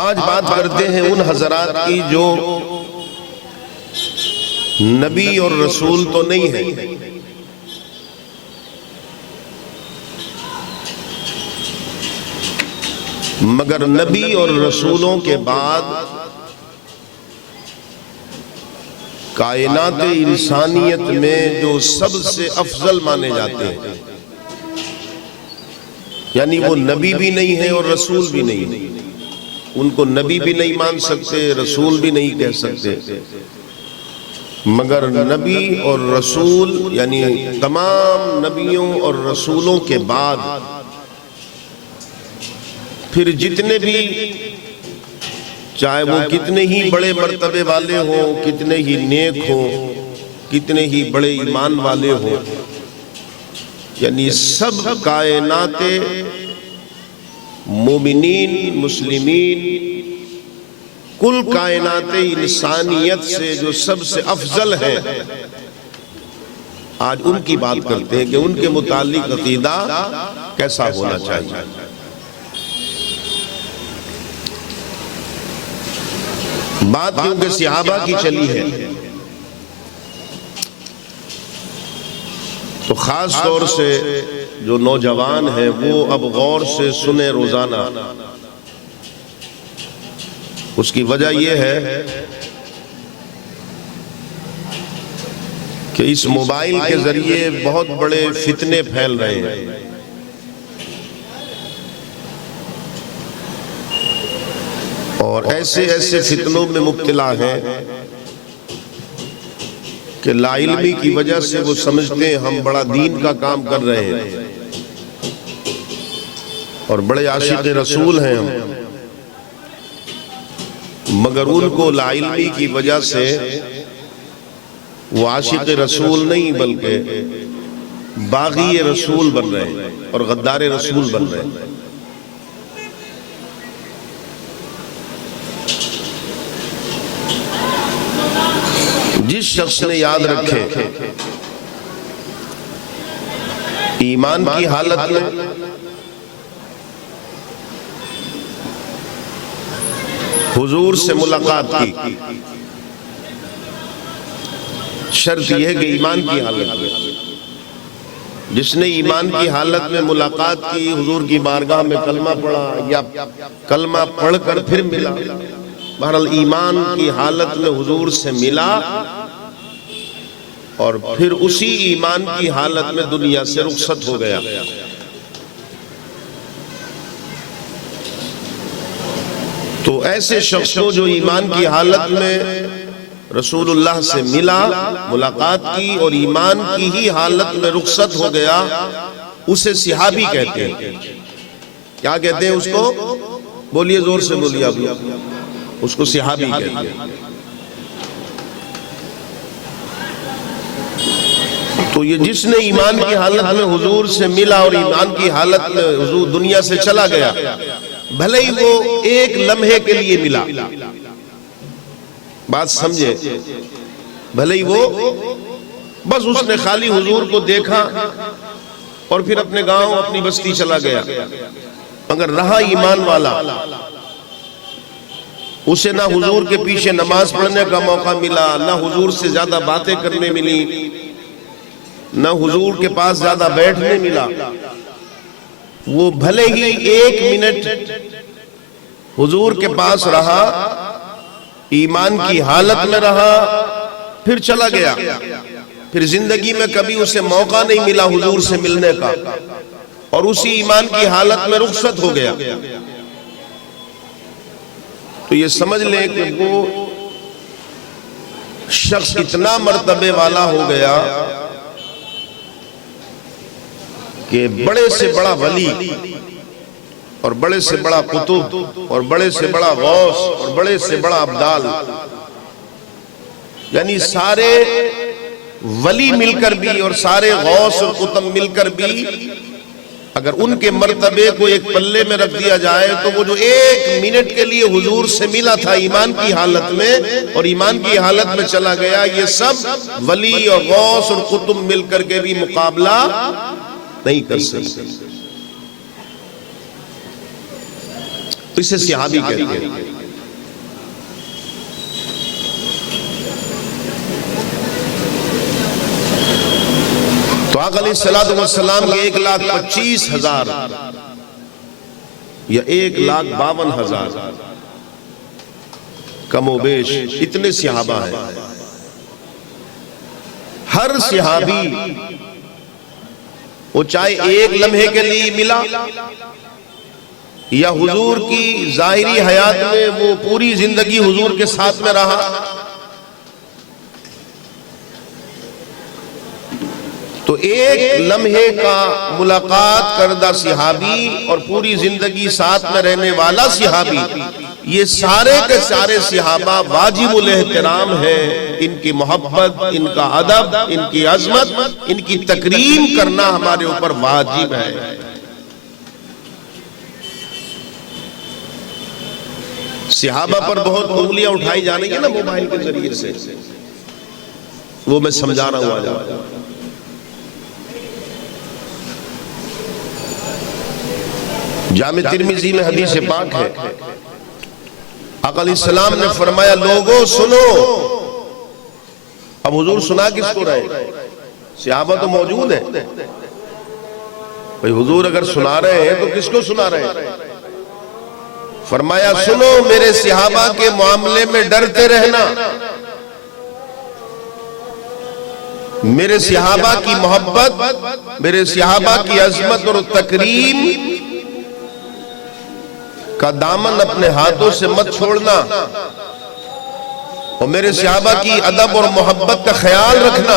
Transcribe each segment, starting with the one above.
آج بات کرتے ہیں ان حضرات کی جو نبی اور رسول تو نہیں ہے، مگر نبی اور رسولوں کے بعد کائنات انسانیت میں جو سب سے افضل مانے جاتے ہیں، یعنی وہ نبی بھی نہیں ہے اور رسول بھی نہیں ہے، ان کو نبی بھی نہیں مان سکتے، رسول بھی نہیں کہہ سکتے، مگر نبی اور رسول یعنی تمام نبیوں اور رسولوں کے بعد پھر جتنے بھی، چاہے وہ کتنے ہی بڑے مرتبے والے ہوں، کتنے ہی نیک ہوں، کتنے ہی بڑے ایمان والے ہوں، یعنی سب کائنات مومنین مسلمین کل کائنات انسانیت سے جو سب سے افضل ہے، آج ان کی بات کرتے ہیں کہ ان کے متعلق عقیدہ کیسا ہونا چاہیے۔ بات کیونکہ صحابہ کی چلی ہے تو خاص طور سے جو نوجوان ہیں وہ اب غور سے سنیں روزانہ۔ اس کی وجہ یہ ہے کہ اس موبائل کے ذریعے بہت بڑے فتنے پھیل رہے ہیں، اور ایسے ایسے فتنوں میں مبتلا ہیں کہ لا علمی کی وجہ سے وہ سمجھتے ہیں ہم بڑا دین کا کام کر رہے ہیں اور بڑے عاشق رسول ہیں ہم، مگر ان کو لا علمی کی وجہ سے وہ عاشق رسول نہیں بلکہ باغی رسول بن رہے ہیں اور غدار رسول بن رہے ہیں۔ جس شخص نے یاد رکھے ایمان کی حالت میں حضور سے ملاقات کی، شرط یہ ہے کہ ایمان کی حالت میں، جس نے ایمان کی حالت میں ملاقات کی، حضور کی بارگاہ میں کلمہ پڑھا یا کلمہ پڑھ کر پھر ملا، بہرحال ایمان کی حالت میں حضور سے ملا اور پھر اسی ایمان کی حالت میں دنیا سے رخصت ہو گیا۔ تو ایسے شخص کو جو ایمان کی حالت میں رسول اللہ سے ملا، ملاقات کی اور ایمان کی ہی حالت میں رخصت ہو گیا، اسے صحابی کہتے ہیں۔ کیا کہتے ہیں اس کو؟ بولیے، زور سے بولیے آپ لوگ۔ اس کو صحابی کہتے ہیں۔ تو یہ جس نے ایمان کی حالت میں حضور سے ملا اور ایمان کی حالت میں حضور دنیا سے چلا گیا، بھلے ہی وہ ایک لمحے کے لیے ملا، بات سمجھے، بھلے ہی وہ بس اس نے خالی حضور کو دیکھا اور پھر اپنے گاؤں اپنی بستی چلا گیا، مگر رہا ایمان والا، اسے نہ حضور کے پیچھے نماز پڑھنے کا موقع ملا، نہ حضور سے زیادہ باتیں کرنے ملی، نہ حضور کے پاس زیادہ بیٹھنے ملا، وہ بھلے ہی ایک منٹ حضور کے پاس رہا، ایمان کی حالت میں رہا، پھر چلا گیا، پھر زندگی میں کبھی اسے موقع نہیں ملا حضور سے ملنے کا، اور اسی ایمان کی حالت میں رخصت ہو گیا۔ تو یہ سمجھ لیں کہ وہ شخص اتنا مرتبے والا ہو گیا کہ بڑے سے بڑا ولی اور بڑے سے بڑا قطب اور بڑے سے بڑا غوث اور بڑے سے بڑا ابدال، یعنی سارے ولی مل کر بھی اور سارے غوث اور قطب مل کر بھی اگر ان کے مرتبے کو ایک پلے میں رکھ دیا جائے تو وہ جو ایک منٹ کے لیے حضور سے ملا تھا ایمان کی حالت میں اور ایمان کی حالت میں چلا گیا، یہ سب ولی اور غوث اور قطب مل کر کے بھی مقابلہ نہیں کر سکتے۔ اسے صحابی کہتے ہیں۔ تو آقا علیہ السلام کے 1,25,000 یا 1,52,000 کم و بیش اتنے صحابہ ہیں۔ ہر صحابی وہ چاہے ایک لمحے کے لیے ملا یا حضور کی ظاہری حیات میں وہ پوری زندگی حضور کے ساتھ میں رہا، تو ایک لمحے کا ملاقات کردہ صحابی اور پوری زندگی ساتھ میں رہنے والا صحابی، یہ سارے کے سارے صحابہ واجب الاحترام ہیں۔ ان کی محبت، ان کا ادب، ان کی عظمت، ان کی تکریم کرنا ہمارے اوپر واجب ہے۔ صحابہ پر بہت انگلیاں اٹھائی جانے گی نا موبائل کے ذریعے سے، وہ میں سمجھا رہا ہوں آج۔ جامع ترمذی میں حدیث پاک ہے، آقا علیہ السلام نے فرمایا لوگوں سنو۔ اب حضور سنا کس کو رہے؟ صحابہ تو موجود ہیں بھئی، حضور اگر سنا رہے ہیں تو کس کو سنا رہے ہیں؟ فرمایا سنو، میرے صحابہ کے معاملے میں ڈرتے رہنا، میرے صحابہ کی محبت، میرے صحابہ کی عظمت اور تکریم کا دامن اپنے ہاتھوں سے مت چھوڑنا، اور میرے صحابہ کی ادب اور محبت کا خیال رکھنا۔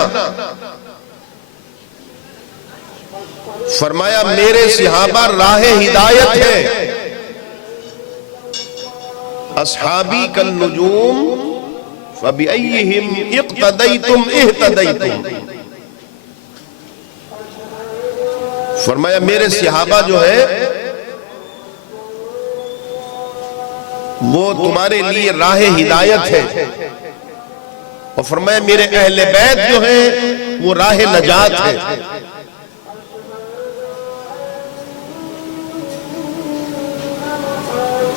فرمایا میرے صحابہ راہ ہدایت ہے، اصحابی کالنجوم فبأیہم اقتدیتم اہتدیتم۔ فرمایا میرے صحابہ جو ہے وہ تمہارے لیے راہ ہدایت ہے، اور فرمایا میرے اہل بیت جو ہیں وہ راہ نجات ہے۔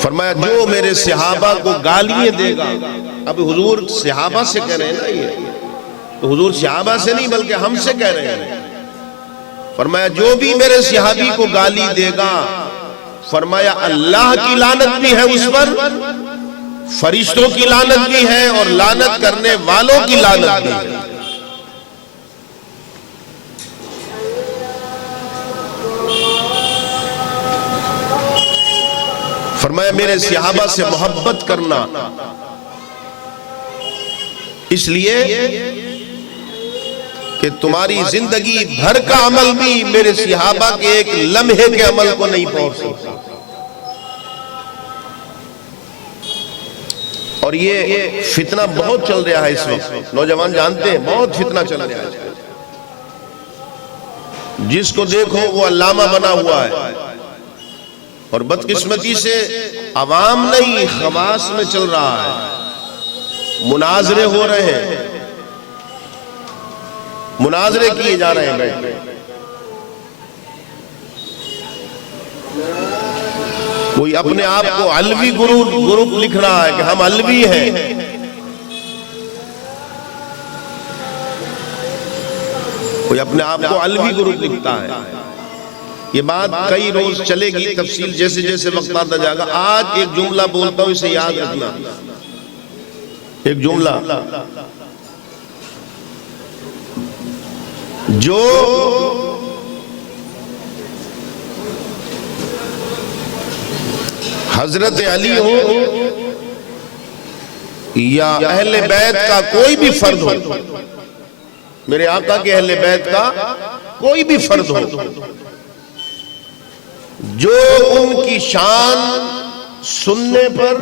فرمایا جو میرے صحابہ کو گالیاں دے گا، اب حضور صحابہ سے کہہ رہے ہیں نا، یہ تو حضور صحابہ سے نہیں بلکہ ہم سے کہہ رہے ہیں۔ فرمایا جو بھی میرے صحابی کو گالی دے گا، فرمایا اللہ کی لعنت بھی ہے اس پر، فرشتوں کی لعنت بھی ہے، اور لعنت کرنے والوں کی لعنت بھی ہے۔ فرمایا میرے صحابہ سے محبت کرنا، اس لیے کہ تمہاری زندگی بھر کا عمل بھی میرے صحابہ کے ایک لمحے کے عمل کو نہیں پہنچ سکتا۔ اور یہ فتنہ بہت چل رہا ہے اس وقت، نوجوان جانتے ہیں بہت فتنہ چل رہا ہے، جس کو دیکھو وہ علامہ بنا ہوا ہے، اور بدقسمتی سے عوام نہیں خواص میں چل رہا ہے، مناظرے ہو رہے ہیں، مناظرے کیے جا رہے ہیں بیٹھ۔ کوئی اپنے آپ کو علوی گروپ لکھ رہا ہے کہ ہم علوی ہیں، کوئی اپنے آپ کو علوی گروپ لکھتا ہے۔ یہ بات کئی روز چلے گی، تفصیل جیسے جیسے وقت آتا جائے گا۔ آج ایک جملہ بولتا ہوں، اسے یاد رکھنا، ایک جملہ جو حضرت علی ہو یا اہل بیت کا کوئی بھی فرد ہو، میرے آقا کے اہل بیت کا کوئی بھی فرد ہو، جو ان کی شان سننے پر،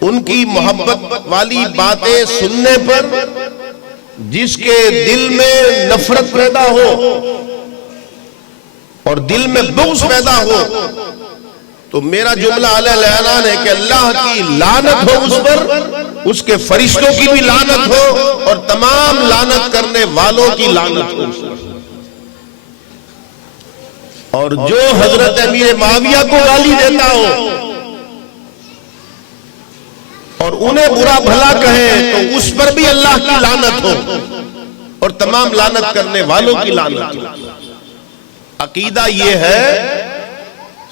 ان کی محبت والی باتیں سننے پر جس کے دل میں نفرت پیدا ہو اور دل میں بغض پیدا ہو، تو میرا جملہ علیہ الاعلان ہے کہ اللہ کی لعنت ہو اس پر، اس کے فرشتوں کی بھی لعنت ہو، اور تمام لعنت کرنے والوں کی لعنت ہو اس پر۔ اور جو حضرت امیر معاویہ کو گالی دیتا ہو اور انہیں برا بھلا کہے تو اس پر بھی اللہ کی لعنت ہو اور تمام لعنت کرنے والوں کی لعنت ہو۔ عقیدہ یہ ہے،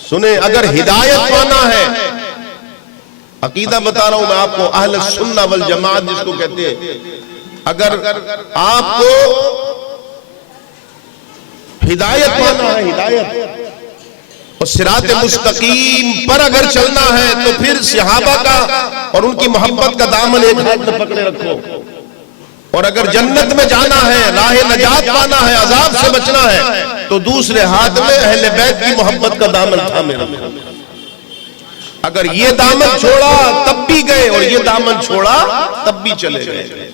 سنیں، اگر ہدایت پانا ہے، عقیدہ بتا رہا ہوں میں آپ کو، اہل سنہ والجماعت جس کو کہتے ہیں، اگر آپ کو ہدایت پانا ہے، ہدایت اور صراط مستقیم پر اگر چلنا ہے تو پھر صحابہ کا اور ان کی محبت کا دامن ایک ہاتھ میں پکڑے رکھو، اور اگر جنت میں جانا ہے، راہ نجات پانا ہے، عذاب سے بچنا ہے تو دوسرے ہاتھ میں اہل بیت کی محبت کا دامن تھامے رکھو۔ اگر یہ دامن چھوڑا تب بھی گئے اور یہ دامن چھوڑا تب بھی چلے گئے۔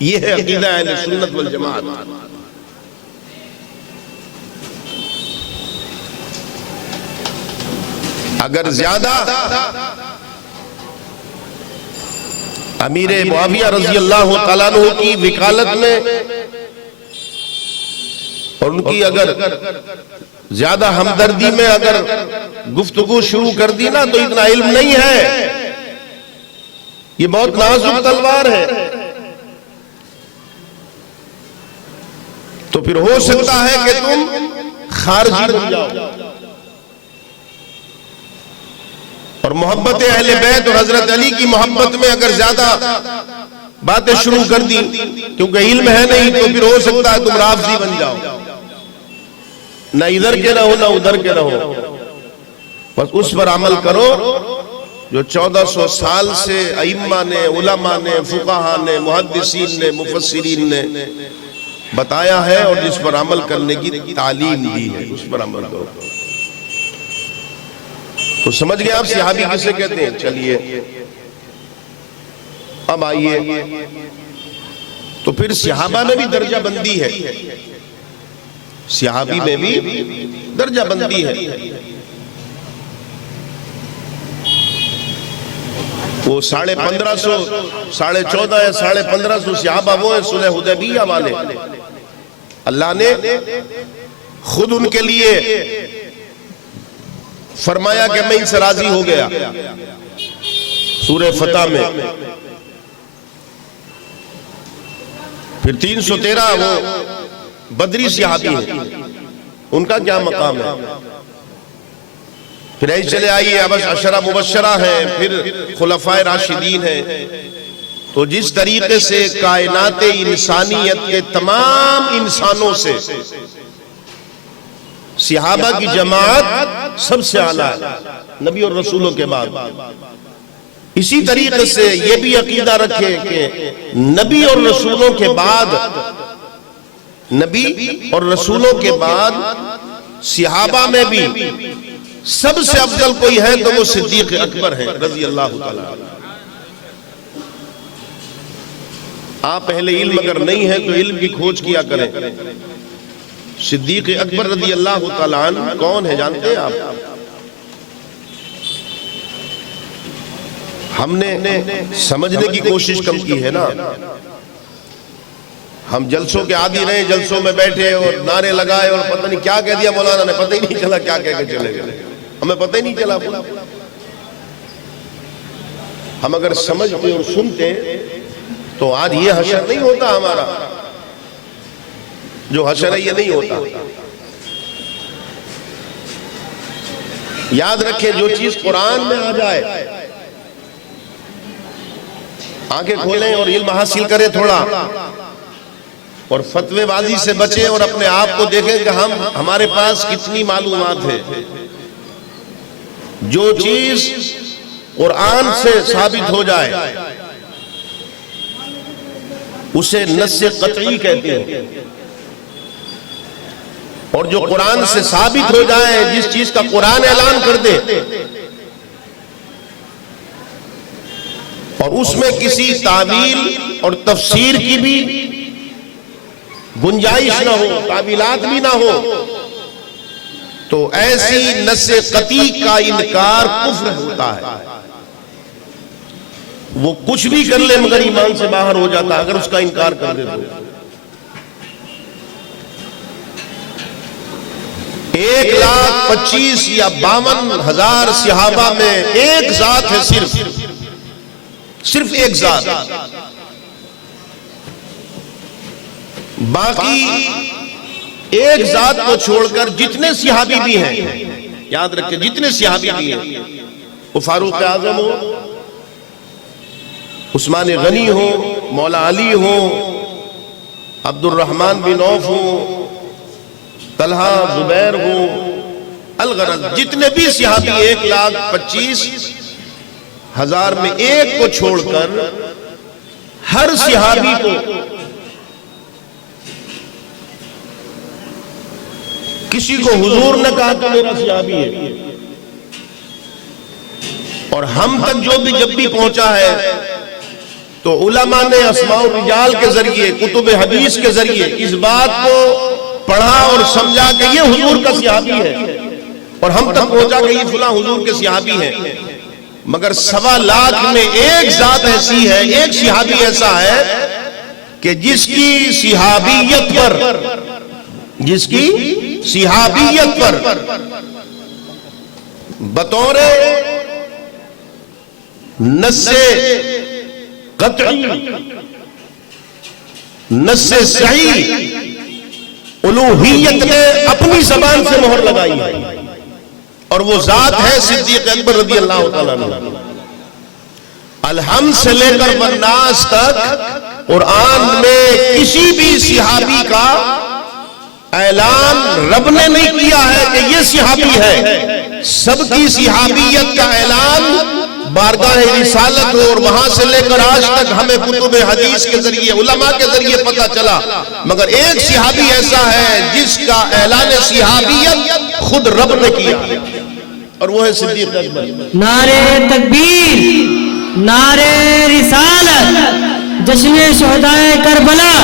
یہ ہے عقیدہ اہل سنت والجماعت۔ اگر زیادہ امیر معاویہ رضی اللہ تعالیٰ عنہ کی وکالت میں اور ان کی اگر زیادہ ہمدردی میں اگر گفتگو شروع کر دی نا تو اتنا علم نہیں ہے، یہ بہت نازک تلوار ہے، تو پھر ہو سکتا ہے کہ تم خارجی بن جاؤ اور محبت اہل بیت اور حضرت علی کی محبت میں اگر زیادہ باتیں شروع کر دی کیونکہ علم ہے نہیں تو پھر ہو سکتا ہے تم رافضی بن جاؤ، نہ ادھر کے رہو نہ ادھر کے رہو، بس اس پر عمل کرو جو 1400 سال سے ائمہ نے، علماء نے، فقہاء نے، محدثین نے، مفسرین نے بتایا ہے اور جس پر عمل کرنے کی تعلیم دی ہے، اس پر عمل کرو۔ تو سمجھ گئے آپ صحابی کسے کہتے ہیں؟ چلیے اب آئیے، تو پھر صحابہ میں بھی درجہ بندی ہے، صحابی میں بھی درجہ بندی ہے۔ وہ 1550 1450 یا 1550 صحابہ وہ ہیں صلح حدیبیہ والے، اللہ نے خود ان کے لیے فرمایا کہ میں ان سے راضی ہو گیا سورہ فتح میں۔ پھر 313 وہ بدری صحابی ہیں، ان کا کیا مقام ہے؟ پھر ایسے چلے آئیے، اب 10 مبشرہ ہیں، پھر خلفائے راشدین ہیں۔ تو جس طریقے سے کائنات انسانیت کے تمام انسانوں سے صحابہ کی جماعت سب سے اعلیٰ ہے نبی اور رسولوں کے بعد، اسی طریقے سے یہ بھی عقیدہ رکھے کہ نبی اور رسولوں کے بعد، نبی اور رسولوں کے بعد صحابہ میں بھی سب سے افضل کوئی ہے تو وہ صدیق اکبر ہیں رضی اللہ تعالیٰ۔ آپ اہل علم اگر نہیں ہیں تو علم کی کھوج کیا کریں۔ صدیق اکبر رضی اللہ تعالیٰ عنہ کون ہے جانتے ہیں آپ؟ ہم نے سمجھنے کی کوشش کم کی ہے نا، ہم جلسوں کے عادی رہے، جلسوں میں بیٹھے اور نعرے لگائے اور پتہ نہیں کیا کہہ دیا مولانا نے، پتہ ہی نہیں چلا کیا کہہ کے چلے گئے، ہمیں پتہ ہی نہیں چلا۔ ہم اگر سمجھتے اور سنتے تو آج یہ حشر نہیں ہوتا ہمارا، جو حشر ہے یہ نہیں ہوتا۔ یاد رکھیں جو چیز قرآن میں آ جائے، آنکھیں کھولیں اور علم حاصل کریں تھوڑا، اور فتوے بازی سے بچیں اور اپنے آپ کو دیکھیں کہ ہمارے پاس کتنی معلومات ہے۔ جو چیز قرآن سے ثابت ہو جائے اسے نص قطعی کہتے ہیں، اور جو قرآن سے ثابت ہو جائے، جس چیز کا قرآن اعلان کر دے اور اس میں کسی تعویل اور تفسیر کی بھی گنجائش نہ ہو، تعویلات بھی نہ ہو، تو ایسی نص قطعی کا انکار کفر ہوتا ہے۔ وہ کچھ بھی کر لے مگر ایمان سے باہر ہو جاتا اگر اس کا انکار کر دے تو۔ 1,25,000 یا 52,000 صحابہ میں ایک ذات ہے، صرف ایک ذات، باقی ایک ذات کو چھوڑ کر جتنے صحابی بھی ہیں، یاد رکھیں جتنے صحابی بھی ہیں، وہ فاروق اعظم ہو، عثمان غنی ہو، مولا علی ہو، عبد الرحمن بن عوف ہو، طلحہ زبیر ہو، الغرض جتنے بھی صحابی 1,25,000 میں ایک کو چھوڑ کر ہر صحابی کو کسی کو حضور نے کہا کہ میرا صحابی ہے، اور ہم تک جو بھی جب بھی پہنچا ہے تو علماء نے اسماء الرجال کے ذریعے، کتب حدیث کے ذریعے اس بات کو پڑھا اور سمجھا کہ یہ حضور کا صحابی ہے، اور ہم تک پہنچا کہ یہ فلاں حضور کے صحابی ہیں۔ مگر 1.25 لاکھ میں ایک ذات ایسی ہے، ایک صحابی ایسا ہے کہ جس کی صحابیت پر بطور نص قطعی، نص صحیح الوہیت نے اپنی زبان سے مہر لگائی ہے، اور وہ ذات ہے صدیق اکبر رضی اللہ تعالیٰ عنہ۔ الحمد سے لے کر والناس تک قرآن میں کسی بھی صحابی کا اعلان رب نے نہیں کیا ہے کہ یہ صحابی ہے، سب کی صحابیت کا اعلان بارگاہ رسالت ہو، اور وہاں سے لے کر آج تک ہمیں کتب حدیث کے ذریعے، علماء کے ذریعے پتہ چلا، مگر ایک صحابی ایسا ہے جس کا اعلان صحابیت خود رب نے کیا، اور وہ ہے صدیق اکبر۔ نعرہ تکبیر، نعرہ رسالت، جشن شہدائے کربلا،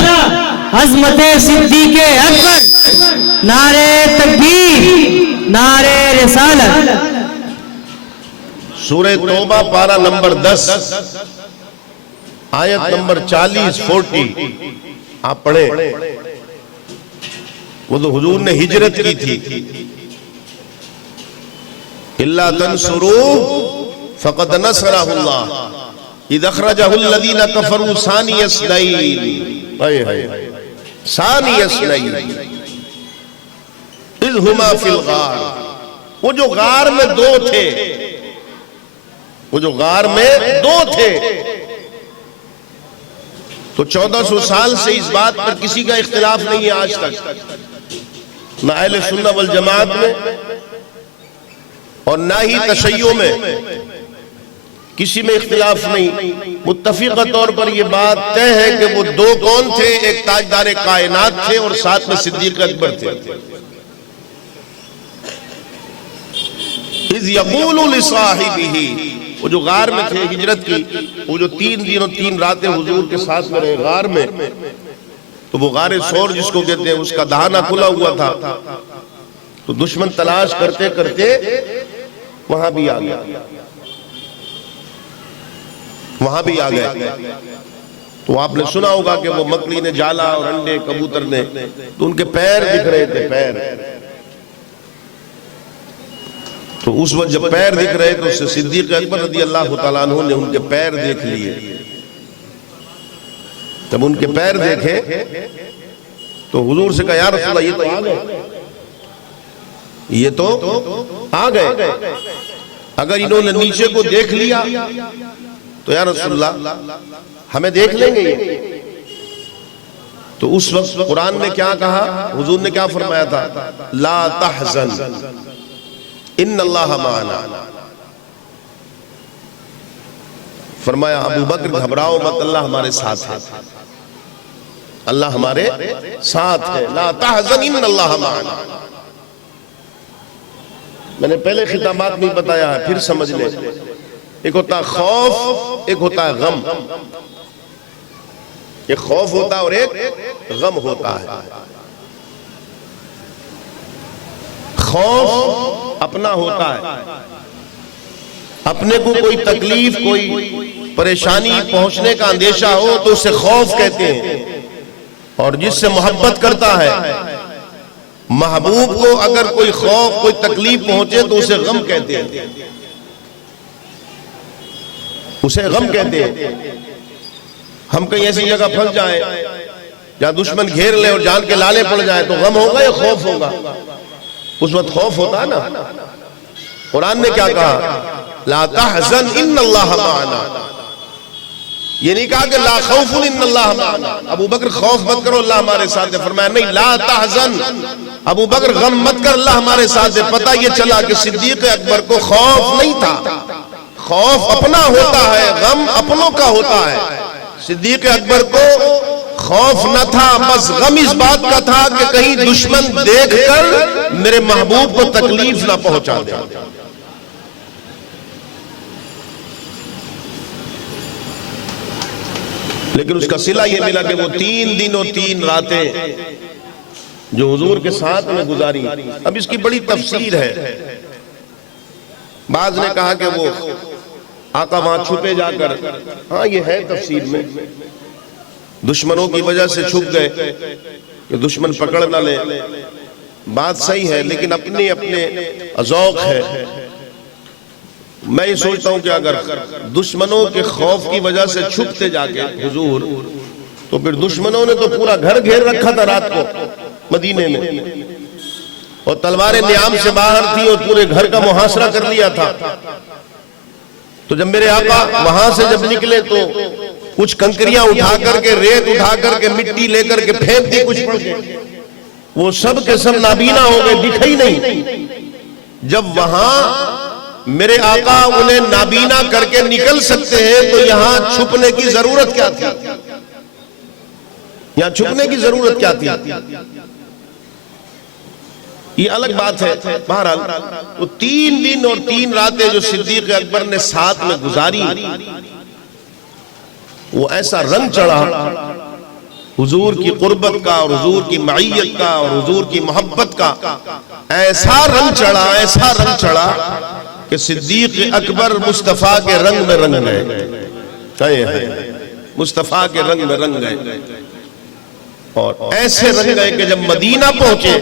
عظمت صدیق اکبر، نعرہ تکبیر، نعرہ رسالت۔ سورہ توبہ پارہ نمبر 10 آیت نمبر 40 آپ پڑھیں۔ وہ تو حضور نے ہجرت کی تھی، اِلَّا تَنْصُرُوهُ فَقَدْ نَصَرَهُ اللَّهُ اِذْ أَخْرَجَهُ الَّذِينَ كَفَرُوا ثَانِيَ اثْنَيْنِ اِذْ هُمَا فِي الْغَارِ۔ وہ جو غار میں دو تھے، تو 1400 سال سے اس بات پر کسی کا اختلاف نہیں ہے آج تک، نہ اہل سنت والجماعت میں اور نہ ہی تشیع میں کسی میں اختلاف نہیں، متفقہ طور پر یہ بات طے ہے کہ وہ دو کون تھے؟ ایک تاجدار کائنات تھے اور ساتھ میں صدیق اکبر تھے۔ اِذْ يَقُولُ لِصَاحِبِهِ، وہ جو غار میں تھے، ہجرت کی، وہ جو 3 دن اور 3 راتیں حضور کے ساتھ میں رہے غار میں، تو وہ غار سور جس کو کہتے ہیں، اس کا دہانہ کھلا ہوا تھا، تو دشمن تلاش کرتے کرتے وہاں بھی آ گئے، تو آپ نے سنا ہوگا کہ وہ مکڑی نے جالا اور انڈے کبوتر نے، تو ان کے پیر دکھ رہے تھے، پیر، تو اس وقت جب پیر دکھ رہے تو اس سے صدیق اکبر رضی اللہ تعالیٰ عنہ نے ان کے پیر دیکھ لیے۔ جب ان کے پیر دیکھے تو حضور سے کہا، یا رسول اللہ یہ تو آ گئے، اگر انہوں نے نیچے کو دیکھ لیا تو یا رسول اللہ ہمیں دیکھ لیں گے یہ۔ تو اس وقت قرآن نے کیا کہا، حضور نے کیا فرمایا تھا؟ لا تحزن ان اللہ معنا، فرمایا ابو بکر گھبراؤ مت، اللہ ہمارے ساتھ ہے، اللہ ہمارے ساتھ ہے، لا تحزن ان اللہ معنا۔ میں نے پہلے خطابات میں بتایا ہے، پھر سمجھ لیں، ایک ہوتا ہے خوف، ایک ہوتا ہے غم، ایک خوف ہوتا ہے اور ایک غم ہوتا ہے۔ خوف اپنا ہوتا ہے، اپنے کو کوئی تکلیف، کوئی پریشانی پہنچنے کا اندیشہ ہو تو اسے خوف کہتے ہیں، اور جس سے محبت کرتا ہے، محبوب کو اگر کوئی خوف کوئی تکلیف پہنچے تو اسے غم کہتے ہیں، اسے غم کہتے ہیں۔ ہم کہیں ایسی جگہ پھنس جائیں جہاں دشمن گھیر لے اور جان کے لالے پڑ جائیں تو غم ہوگا یا خوف ہوگا؟ اس وقت خوف ہوتا ہے نا۔ قرآن نے کیا کہا؟ لا تحزن ان اللہ معنا، یہ نہیں کہا کہ لا خوف ان اللہ معنا، ابو بکر خوف مت کرو اللہ ہمارے ساتھ ہے، فرمایا نہیں لا تحزن، ابو بکر غم مت کر اللہ ہمارے ساتھ ہے۔ پتہ یہ چلا کہ صدیق اکبر کو خوف نہیں تھا، خوف اپنا ہوتا ہے، غم اپنوں کا ہوتا ہے۔ صدیق اکبر کو خوف نہ تھا، بس غم اس بات کا تھا کہ کہیں دشمن دیکھ کر میرے محبوب کو تکلیف نہ پہنچا دے۔ لیکن اس کا صلہ یہ ملا کہ وہ 3 دن اور 3 راتیں جو حضور کے ساتھ میں گزاری، اب اس کی بڑی تفسیر ہے۔ بعض نے کہا کہ وہ آقا وہاں چھپے جا کر، ہاں یہ ہے تفسیر میں، دشمنوں کی وجہ سے چھپ گئے کہ دشمن پکڑ نہ لے، بات صحیح ہے، لیکن اپنے اپنے ذوق ہے۔ میں یہ سوچتا ہوں کہ اگر دشمنوں کے خوف کی وجہ سے چھپتے جا کے حضور، تو پھر دشمنوں نے تو پورا گھر گھیر رکھا تھا رات کو مدینے میں، اور تلواریں نیام سے باہر تھی اور پورے گھر کا محاصرہ کر لیا تھا۔ تو جب میرے آقا وہاں سے جب نکلے تو کچھ کنکریاں اٹھا کر کے، ریت اٹھا کر کے، مٹی لے کر کے پھینک دی کچھ پڑ کے، وہ سب کے سب نابینا ہو گئے، دکھا ہی نہیں۔ جب وہاں میرے آقا انہیں نابینا کر کے نکل سکتے ہیں تو یہاں چھپنے کی ضرورت کیا تھی؟ یہاں چھپنے کی ضرورت کیا تھی؟ یہ الگ بات ہے۔ بہرحال وہ 3 دن اور 3 راتیں جو صدیق اکبر نے ساتھ میں گزاری، وہ ایسا رنگ چڑھا حضور کی قربت کا اور حضور کی معیت کا اور حضور کی محبت کا، ایسا رنگ چڑھا، ایسا رنگ چڑھا کہ صدیق اکبر مصطفیٰ کے رنگ میں رنگ گئے، مصطفیٰ کے رنگ میں رنگ گئے، اور ایسے رنگ گئے کہ جب مدینہ پہنچے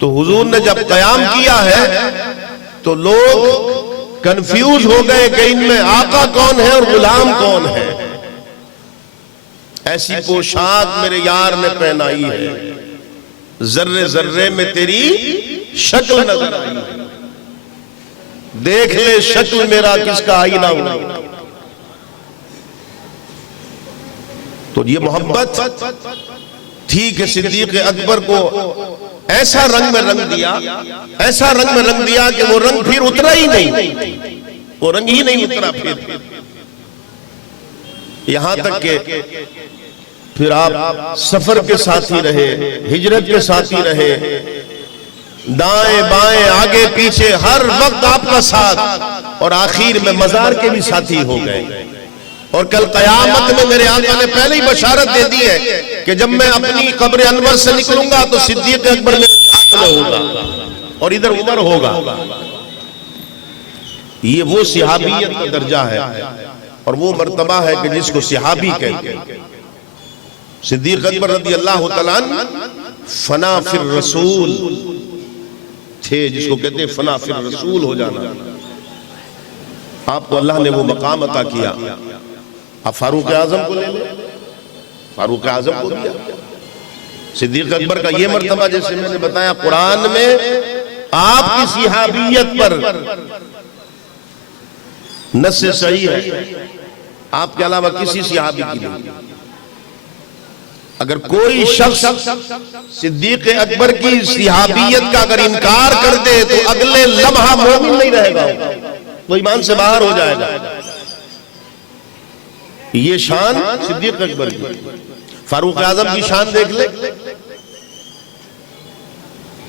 تو حضور نے جب قیام کیا ہے تو لوگ کنفیوز ہو گئے کہ ان میں آقا کون ہے اور غلام کون ہے۔ ایسی پوشاک میرے یار نے پہنائی ہے، ذرے ذرے میں تیری شکل نظر آئی، دیکھ لے شکل میرا کس کا آئینہ ہوں۔ تو یہ محبت تھی کہ صدیق اکبر کو ایسا رنگ میں رنگ دیا، ایسا رنگ میں رنگ دیا کہ وہ رنگ پھر اترا ہی نہیں، وہ رنگ ہی نہیں اترا پھر، یہاں تک کہ پھر آپ سفر کے ساتھی رہے، ہجرت کے ساتھی رہے، دائیں بائیں آگے پیچھے ہر وقت آپ کا ساتھ، اور آخر میں مزار کے بھی ساتھی ہو گئے۔ اور کل قیامت میں میرے آقا نے پہلے ہی بشارت دے دی ہے کہ جب میں اپنی قبر انور سے نکلوں گا تو صدیق اکبر میرے ساتھ میں ہوگا اور ادھر ادھر ہوگا۔ یہ وہ صحابیت کا درجہ ہے اور وہ مرتبہ ہے کہ جس کو صحابی کہتے ہیں۔ صدیق اکبر رضی اللہ تعالیٰ عنہ فنا فی الرسول تھے، جس کو کہتے ہیں فنا فی الرسول ہو جانا۔ آپ کو اللہ نے وہ مقام عطا کیا۔ آپ فاروق اعظم کو لے لیں، فاروق اعظم کو دیا۔ صدیق اکبر کا یہ مرتبہ جیسے میں نے بتایا قرآن میں آپ کی صحابیت پر نص صحیح ہے، آپ کے علاوہ کسی صحابی کی نہیں۔ اگر کوئی شخص صدیق اکبر کی صحابیت کا اگر انکار کر دے تو اگلے لمحہ مومن نہیں رہے گا، وہ ایمان سے باہر ہو جائے گا۔ یہ شان صدیق اکبر کی۔ فاروق اعظم کی شان دیکھ لے،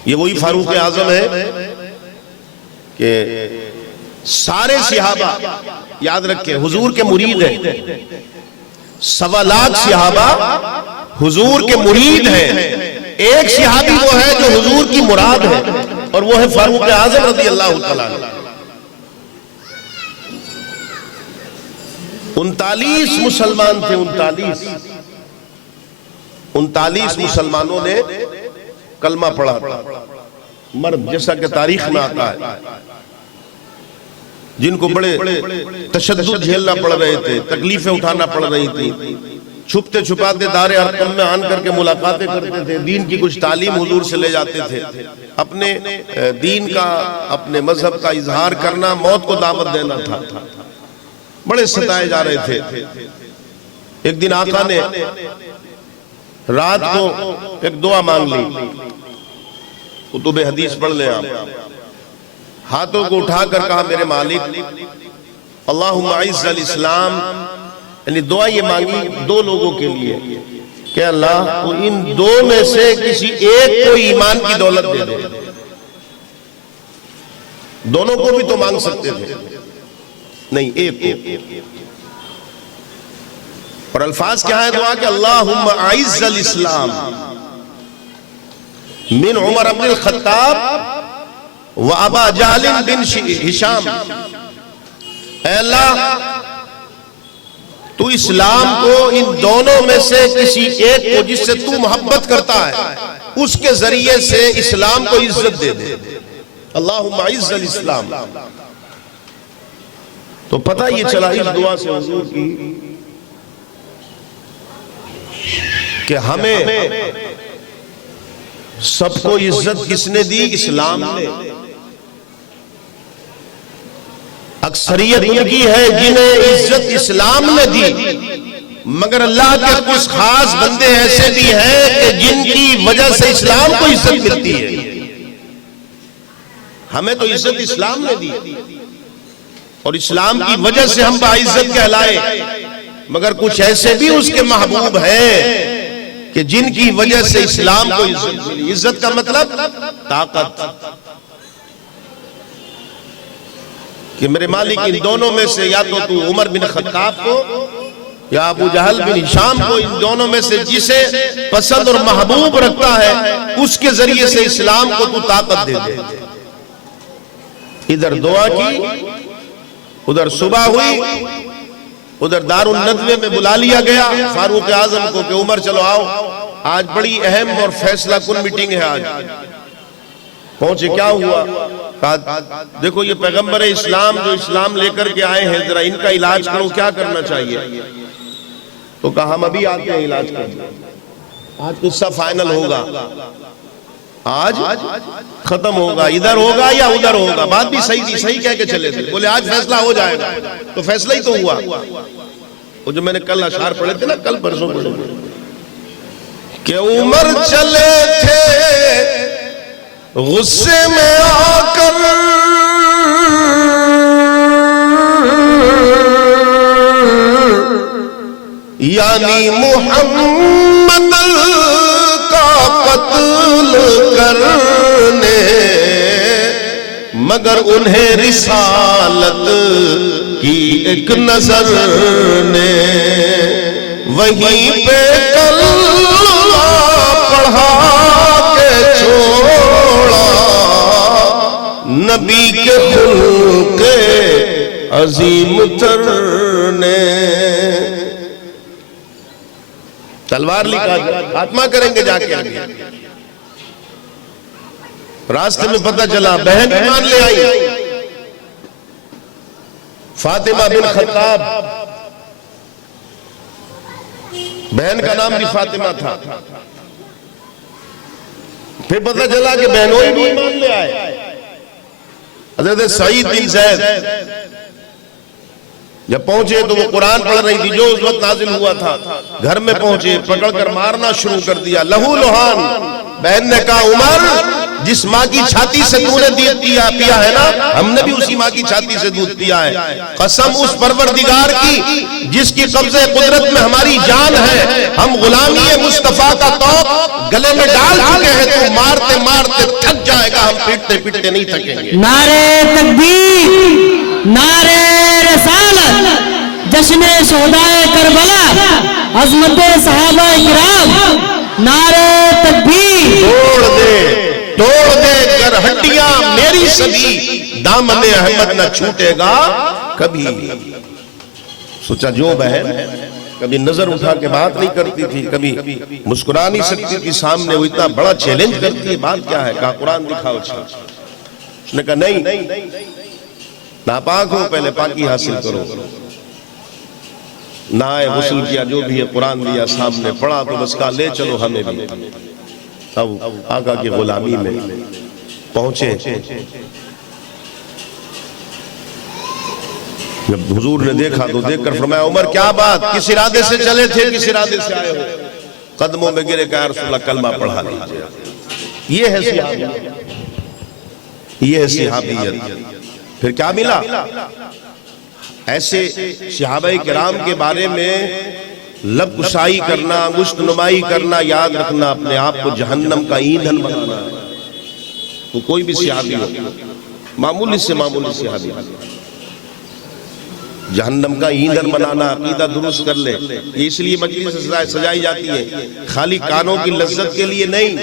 یہ وہی فاروق اعظم ہے کہ سارے صحابہ یاد رکھیں حضور کے مرید ہیں، 1.25 لاکھ صحابہ حضور کے مرید ہیں، ایک صحابی وہ ہے جو حضور کی مراد ہے اور وہ ہے فاروق اعظم رضی اللہ تعالیٰ عنہ۔ 39 مسلمان تھے، 39 مسلمانوں نے کلمہ پڑھا تھا، مرد جیسا کہ تاریخ میں آتا ہے، جن کو بڑے تشدد جھیلنا پڑ رہے تھے، تکلیفیں اٹھانا پڑ رہی تھی، چھپتے چھپاتے دار ارقم میں آن کر کے ملاقاتیں کرتے تھے، دین کی کچھ تعلیم حضور سے لے جاتے تھے، اپنے دین کا، اپنے مذہب کا اظہار کرنا، موت کو دعوت دینا تھا، بڑے ستائے جا رہے تھے۔ ایک دن آقا نے رات کو ایک دعا مانگ لی، کتب حدیث پڑھ لیں آپ، ہاتھوں کو اٹھا کر کہا میرے مالک اللہم اعز الاسلام، یعنی دعا یہ مانگی دو لوگوں کے لیے کہ اللہ تو ان دو میں سے کسی ایک کو ایمان کی دولت دے دے۔ دونوں کو بھی تو مانگ سکتے تھے، نہیں ایک کو۔ اور الفاظ کیا ہے دعا کہ اللہم اعز الاسلام من عمر بن الخطاب و ابا جہل بن ہشام، اے اللہ تو اسلام کو ان دونوں میں سے کسی ایک کو جس سے تو محبت کرتا ہے اس کے ذریعے سے اسلام کو عزت دے دے۔ اللہم اعز الاسلام۔ تو پتہ یہ چلا اس دعا سے حضور کی کہ ہمیں سب کو عزت کس نے دی؟ اسلام نے۔ اکثریت ان کی ہے جنہیں عزت اسلام نے دی، مگر اللہ کے کچھ خاص بندے ایسے بھی ہیں کہ جن کی وجہ سے اسلام کو عزت ملتی ہے۔ ہمیں تو عزت اسلام نے دی اور اسلام کی وجہ سے ہم باعزت کہلائے، مگر کچھ ایسے بھی اس کے محبوب ہیں کہ جن کی وجہ سے اسلام کو عزت ملی۔ عزت کا مطلب طاقت، کہ میرے مالک ان دونوں میں سے یا تو عمر بن خطاب کو یا ابو جہل بن ہشام کو، ان دونوں میں سے جسے پسند اور محبوب رکھتا ہے اس کے ذریعے سے اسلام کو تو طاقت دے دے۔ ادھر دعا کی، ادھر صبح ہوئی، ادھر دار الندوے میں بلا لیا گیا فاروق اعظم کو کہ عمر چلو آؤ، آج بڑی اہم اور فیصلہ کن میٹنگ ہے۔ آج پہنچے، کیا ہوا؟ کہا دیکھو یہ پیغمبر اسلام جو اسلام لے کر کے آئے ہیں، ذرا ان کا علاج کرو، کیا کرنا چاہیے؟ تو کہا ہم ابھی آتے ہیں علاج کرنے، آج قصہ فائنل ہوگا، آج ختم ہوگا، ادھر ہوگا یا ادھر ہوگا۔ بات بھی صحیح تھی، صحیح کہہ کے چلے تھے، بولے آج فیصلہ ہو جائے گا، تو فیصلہ ہی تو ہوا۔ وہ جو میں نے کل اشعار پڑھے تھے نا، کل پرسوں پڑھے کہ عمر چلے تھے غصے میں آ کر، یعنی محمد کا قتل کرنے، مگر انہیں رسالت کی ایک نظر نے وہیں پہ کلمہ پڑھا کے چھوڑا، نبی کے خلق عظیم تر نے۔ تلوار لکھا خاتمہ کریں گے جا کے آگے، راستے میں پتہ چلا بہن ایمان لے آئی، فاطمہ بن خطاب، بہن کا نام بھی فاطمہ تھا۔ پھر پتہ چلا کہ بہنوئی بھی ایمان لے آئے۔ حضرت سعید بن زید جب پہنچے تو وہ قرآن پڑھ رہی تھی جو اس وقت نازل ہوا تھا، گھر میں پہنچے، پکڑ کر مارنا شروع کر دیا، لہو لہان۔ بہن نے کہا عمر جس ماں کی چھاتی سے تو نے دودھ پیا ہے نا، ہم نے بھی اسی ماں کی چھاتی سے دودھ پیا ہے، قسم اس پروردگار کی جس کی قبضہ قدرت میں ہماری جان ہے، ہم غلامی مصطفیٰ کا توق گلے میں ڈال چکے ہیں، تو مارتے مارتے تھک جائے گا، ہم پیٹتے پیٹتے نہیں تھکیں گے۔ نعرہ تکبیر، نعرہ رسالت، جشن شہدائے کربلا، عظمت صحابہ کرام، نعرہ تکبیر۔ توڑ دے کر ہڈیاں میری سبھی، دامن احمد نہ چھوٹے گا کبھی۔ سوچا جو بہن کبھی نظر اٹھا کے بات نہیں کرتی تھی، کبھی مسکرا نہیں سکتی تھی سامنے، وہ اتنا بڑا چیلنج کرتی ہے، بات کیا ہے؟ کہا قرآن دکھاؤ۔ اس نے کہا نہیں، ناپاک ہو، پہلے پاکی حاصل کرو۔ نہائے، غسل کیا، جو بھی ہے قرآن دیا سامنے، پڑھا تو بس کہا لے چلو ہمیں بھی۔ اب آقا کی غلامی میں پہنچے، جب حضور نے دیکھا تو دیکھ کر فرمایا عمر کیا بات، کس ارادے سے چلے تھے، کس ارادے سے آئے ہو؟ قدموں میں گرے، کہا رسول اللہ کلمہ پڑھا لیجئے۔ یہ ہے صحابیت، یہ ہے صحابیت۔ پھر کیا ملا؟ ایسے صحابہ کرام کے بارے میں لب کشائی کرنا، انگشت نمائی کرنا، یاد رکھنا اپنے آپ کو جہنم کا ایندھن بنانا۔ تو کوئی بھی صحابی ہو، معمولی سے معمولی صحابی، جہنم کا ایندھن بنانا، عقیدہ درست کر لے۔ یہ اس لیے مجلس سجائی جاتی ہے، خالی کانوں کی لذت کے لیے نہیں،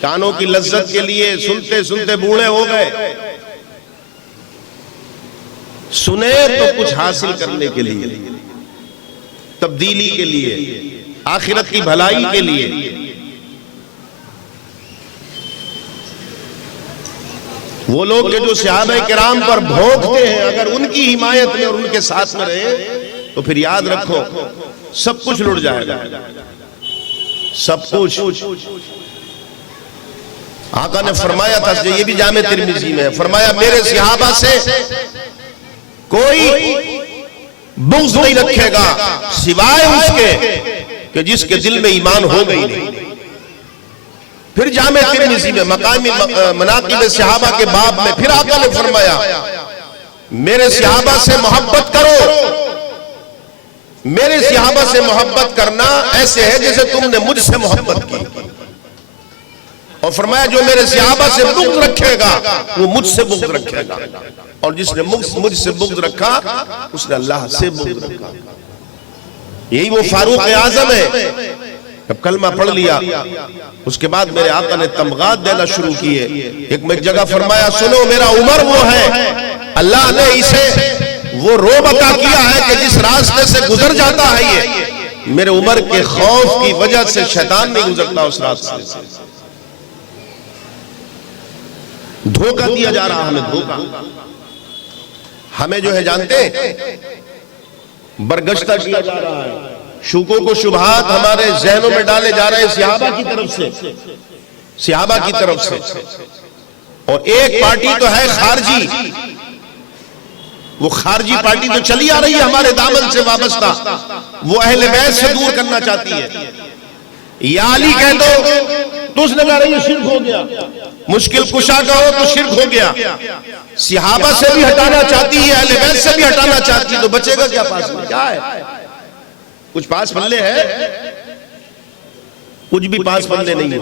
کانوں کی لذت کے لیے سنتے سنتے بوڑھے ہو گئے، سنے تو کچھ حاصل کرنے کے لیے، تبدیلی کے لیے، آخرت کی بھلائی کے لیے۔ وہ لوگ جو صحابہ کرام پر بھونکتے ہیں، اگر ان کی حمایت میں اور ان کے ساتھ میں رہے تو پھر یاد رکھو سب کچھ لٹ جائے گا، سب کچھ۔ آقا نے فرمایا تھا، یہ بھی جامع ترمذی میں ہے، فرمایا میرے صحابہ سے کوئی بغض نہیں رکھے گا سوائے اس کے کہ جس کے دل میں ایمان ہو گئی نہیں۔ پھر جامع ترمذی میں مقامی مناقب صحابہ کے باب میں پھر آقا نے فرمایا میرے صحابہ سے محبت کرو، میرے صحابہ سے محبت کرنا ایسے ہے جیسے تم نے مجھ سے محبت کی، اور فرمایا جو میرے صحابہ سے بغض رکھے گا وہ مجھ سے بغض رکھے گا، اور جس نے مجھ سے بغض رکھا اس نے اللہ سے بغض رکھا۔ یہی وہ فاروق اعظم ہے، جب کلمہ پڑھ لیا اس کے بعد میرے آقا نے تمغات دینا شروع کیے۔ ایک میں جگہ فرمایا سنو میرا عمر وہ ہے، اللہ نے اسے وہ روب عطا کیا ہے کہ جس راستے سے گزر جاتا ہے یہ میرے عمر کے خوف کی وجہ سے شیطان نہیں گزرتا اس راستے سے۔ دھوکہ دیا جا رہا ہمیں، دھوکہ ہمیں جو ہے جانتے برگشتہ کیا جا رہا ہے، شکوک و شبہات ہمارے ذہنوں میں ڈالے جا رہے ہیں صحابہ کی طرف سے، صحابہ کی طرف سے۔ اور ایک پارٹی تو ہے خارجی، وہ خارجی پارٹی تو چلی آ رہی ہے ہمارے دامن سے وابستہ، وہ اہل بیت سے دور کرنا چاہتی ہے۔ یا علی کہہ دو تو اس نے کہا رہی ہے شرک ہو گیا، مشکل کشا کہو تو شرک ہو گیا۔ صحابہ سے بھی ہٹانا چاہتی ہے، اہل بیت سے بھی ہٹانا چاہتی ہے، تو بچے گا کیا پاس میں؟ کیا ہے؟ کچھ پاس پلے ہے؟ کچھ بھی پاس پلے نہیں ہے۔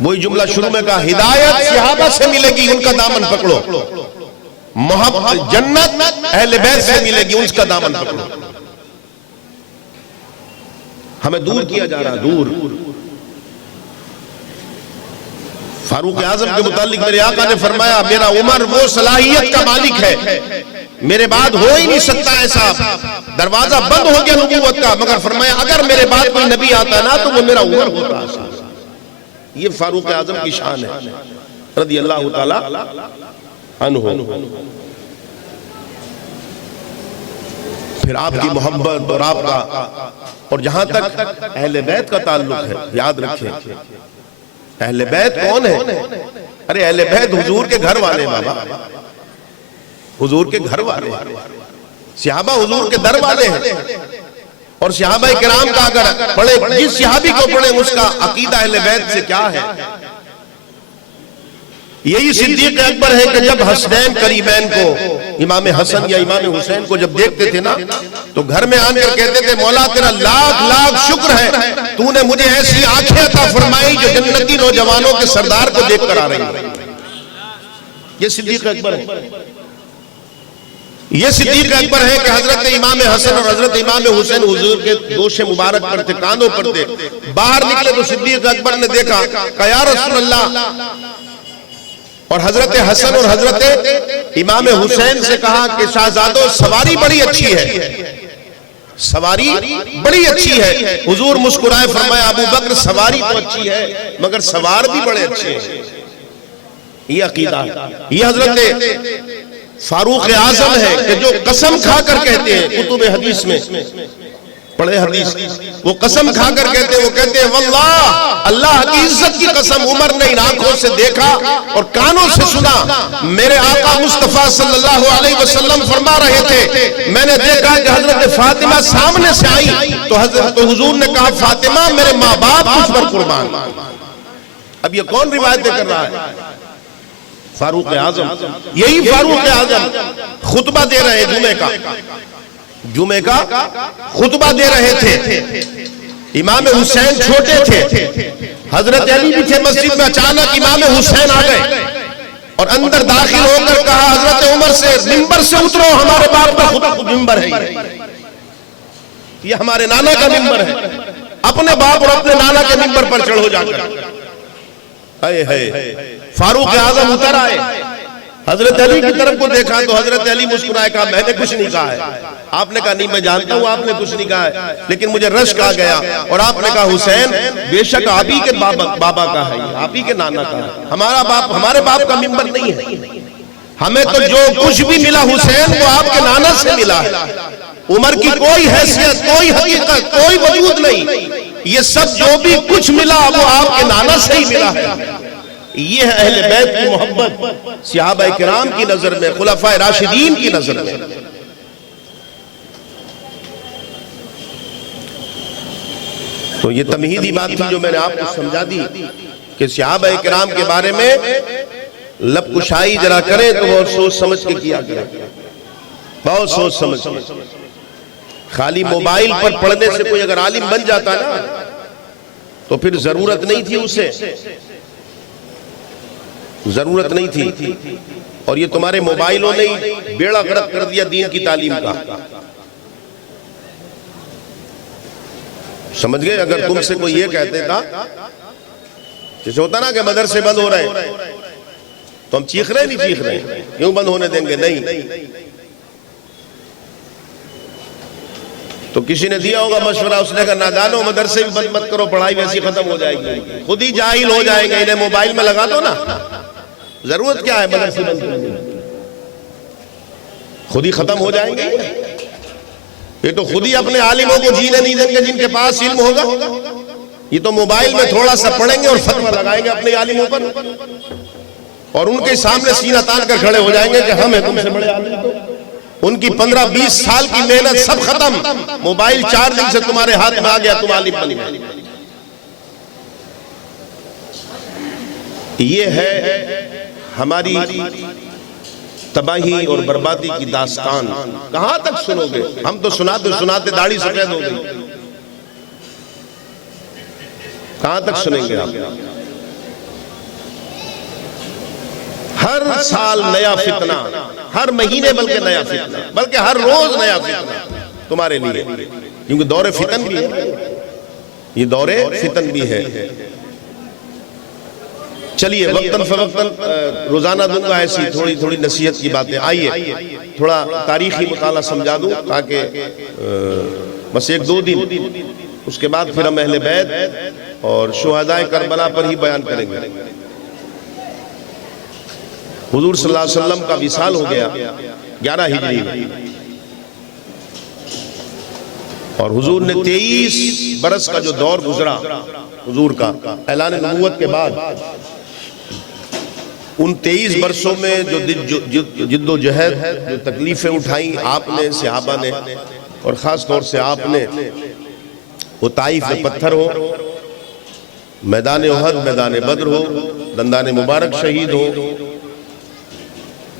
وہی جملہ شروع میں کہا ہدایت صحابہ سے ملے گی، ان کا دامن پکڑو، محبت جنت اہل بیت سے ملے گی، ان کا دامن پکڑو۔ ہمیں دور کیا جا رہا، دور۔ فاروق اعظم کے متعلق میرے آقا نے فرمایا میرا عمر وہ صلاحیت کا مالک ہے، میرے بعد ہو ہی نہیں سکتا ایسا، دروازہ بند ہو گیا نبوت کا، مگر فرمایا اگر میرے بعد کوئی نبی آتا نا تو وہ میرا عمر ہوتا۔ یہ فاروق اعظم کی شان ہے رضی اللہ تعالی عنہ۔ پھر آپ کی محبت اور آپ کا، اور جہاں تک اہل بیت کا تعلق ہے یاد رکھیں اہل بیت کون ہے؟ ارے اہل بیت حضور کے گھر والے، بابا حضور کے گھر والے، صحابہ حضور کے در والے ہیں۔ اور صحابہ کرام کا اگر پڑھے، جس صحابی کو پڑھے اس کا عقیدہ اہل بیت سے کیا ہے۔ یہی صدیق اکبر ہے کہ جب حسنین کریمین کو، امام حسن یا امام حسین کو جب دیکھتے تھے نا تو گھر میں آن کر کہتے تھے مولا تیرا لاکھ لاکھ شکر ہے تو نے مجھے ایسی آنکھیں عطا فرمائی جو جنتی نوجوانوں کے سردار کو دیکھ کر آ رہی ہیں۔ یہ صدیق اکبر ہے، یہ صدیق اکبر ہے کہ حضرت امام حسن اور حضرت امام حسین حضور کے دوش مبارک پر تھے، کاندھوں پر تھے۔ باہر نکلے تو صدیق اکبر نے دیکھا، کہا یا رسول اللہ، اور حضرت حسن اور حضرت امام حسین سے کہا کہ شہزادو سواری بڑی اچھی ہے، سواری بڑی اچھی ہے۔ حضور مسکرائے فرمایا ابو بکر سواری تو اچھی ہے مگر سوار بھی بڑے اچھے ہیں۔ یہ عقیدہ ہے، یہ حضرت فاروق اعظم ہے کہ جو قسم کھا کر کہتے ہیں، کتب حدیث میں پڑھے حدیث، وہ قسم کھا کر کہتے ہیں، وہ کہتے ہیں واللہ اللہ کی عزت کی قسم عمر نے ان آنکھوں سے دیکھا اور کانوں سے سنا، میرے آقا مصطفیٰ صلی اللہ علیہ وسلم فرما رہے تھے، میں نے دیکھا کہ حضرت فاطمہ سامنے سے آئی تو حضور نے کہا فاطمہ میرے ماں باپ مجھ پر قربان۔ اب یہ کون روایتیں کر رہا ہے؟ فاروق اعظم۔ یہی فاروق اعظم خطبہ دے رہے جمعے کا خطبہ دے رہے تھے، امام حسین چھوٹے تھے، حضرت علی بھی تھے مسجد میں، اچانک امام حسین آ گئے اور اندر داخل ہو کر کہا حضرت عمر سے ممبر سے اترو، ہمارے باپ کا ممبر ہے، یہ ہمارے نانا کا ممبر ہے، اپنے باپ اور اپنے نانا کے ممبر پر چڑھو جا کر۔ فاروق اعظم اتر آئے، حضرت علی کی طرف کو دیکھا تو حضرت علی مسکرائے، کہا میں نے کچھ نہیں کہا ہے۔ آپ نے کہا نہیں میں جانتا ہوں آپ نے کچھ نہیں کہا ہے، لیکن مجھے رشک آ گیا، اور آپ نے کہا حسین بے شک آپ ہی کے بابا کا ہے، آپ ہی کے نانا کا ہے، ہمارا باپ ہمارے باپ کا ممبر نہیں ہے، ہمیں تو جو کچھ بھی ملا حسین وہ آپ کے نانا سے ملا ہے، عمر کی کوئی حیثیت، کوئی حقیقت، کوئی وجود نہیں، یہ سب جو بھی کچھ ملا وہ آپ کے نانا سے ہی ملا ہے۔ یہ ہے اہل بیت کی محبت صحابہ کرام کی نظر میں، خلفاء راشدین کی نظر میں۔ تو یہ تمہیدی بات تھی جو میں نے آپ کو سمجھا دی کہ صحابہ کرام کے بارے میں لب کشائی ذرا کریں تو بہت سوچ سمجھ کے کیا گیا، بہت سوچ سمجھ کے۔ خالی موبائل پر پڑھنے سے کوئی اگر عالم بن جاتا نا تو پھر ضرورت نہیں تھی اسے، ضرورت نہیں تھی، اور یہ تمہارے موبائلوں نے بیڑا غرق کر دیا دین کی تعلیم کا۔ سمجھ گئے؟ اگر تم سے کوئی یہ کہتے تھا جیسے ہوتا نا کہ مدرسے بند ہو رہے ہیں تو ہم چیخ رہے نہیں چیخ رہے، کیوں بند ہونے دیں گے؟ نہیں، تو کسی نے دیا ہوگا مشورہ، اس نے کہا نادانو مدرسے بھی بند مت کرو، پڑھائی ویسی ختم ہو جائے گی، خود ہی جاہل ہو جائیں گے، انہیں موبائل میں لگا دو نا، ضرورت کیا ہے مدرسے بند کرنے، خود ہی ختم ہو جائیں گے۔ یہ تو خود ہی اپنے عالموں کو جینے نہیں دیں گے جن کے پاس علم ہوگا، یہ تو موبائل میں تھوڑا سا پڑھیں گے اور فتویٰ لگائیں گے اپنے عالموں پر، اور ان کے سامنے سینہ تان کر کھڑے ہو جائیں گے کہ ہم ہیں تم سے بڑے عالم، تو ان کی 15-20 سال کی محنت سب ختم، موبائل 4 دن سے تمہارے ہاتھ میں آ گیا، تم عالم بن گئے۔ یہ ہے ہماری تباہی اور بربادی کی داستان، کہاں تک سنو گے؟ ہم تو سناتے داڑھی سفید ہو گئی، کہاں تک سنیں گے آپ؟ ہر سال نیا فتنہ، ہر مہینے بلکہ نیا فتنہ، بلکہ ہر روز نیا فتنہ تمہارے لیے، کیونکہ دور فتن بھی ہے، یہ دور فتن بھی ہے۔ چلیے وقتاً فوقتاً روزانہ دوں گا ایسی تھوڑی نصیحت کی باتیں، آئیے تھوڑا تاریخی مطالعہ سمجھا دوں تاکہ بس 1-2 دن، اس کے بعد پھر ہم اہل بیت اور شہدائے کربلا پر ہی بیان کریں گے۔ حضور صلی اللہ علیہ وسلم کا وصال ہو گیا 11 ہجری میں، اور حضور نے 23 برس کا جو دور گزرا حضور کا اعلان نبوت کے بعد، ان 23 برسوں میں جو جد و جہد، جو تکلیفیں اٹھائیں آپ نے، صحابہ نے، اور خاص طور سے آپ نے، وہ طائف میں پتھر ہو، میدان احد، میدان بدر ہو، دندان مبارک شہید ہو،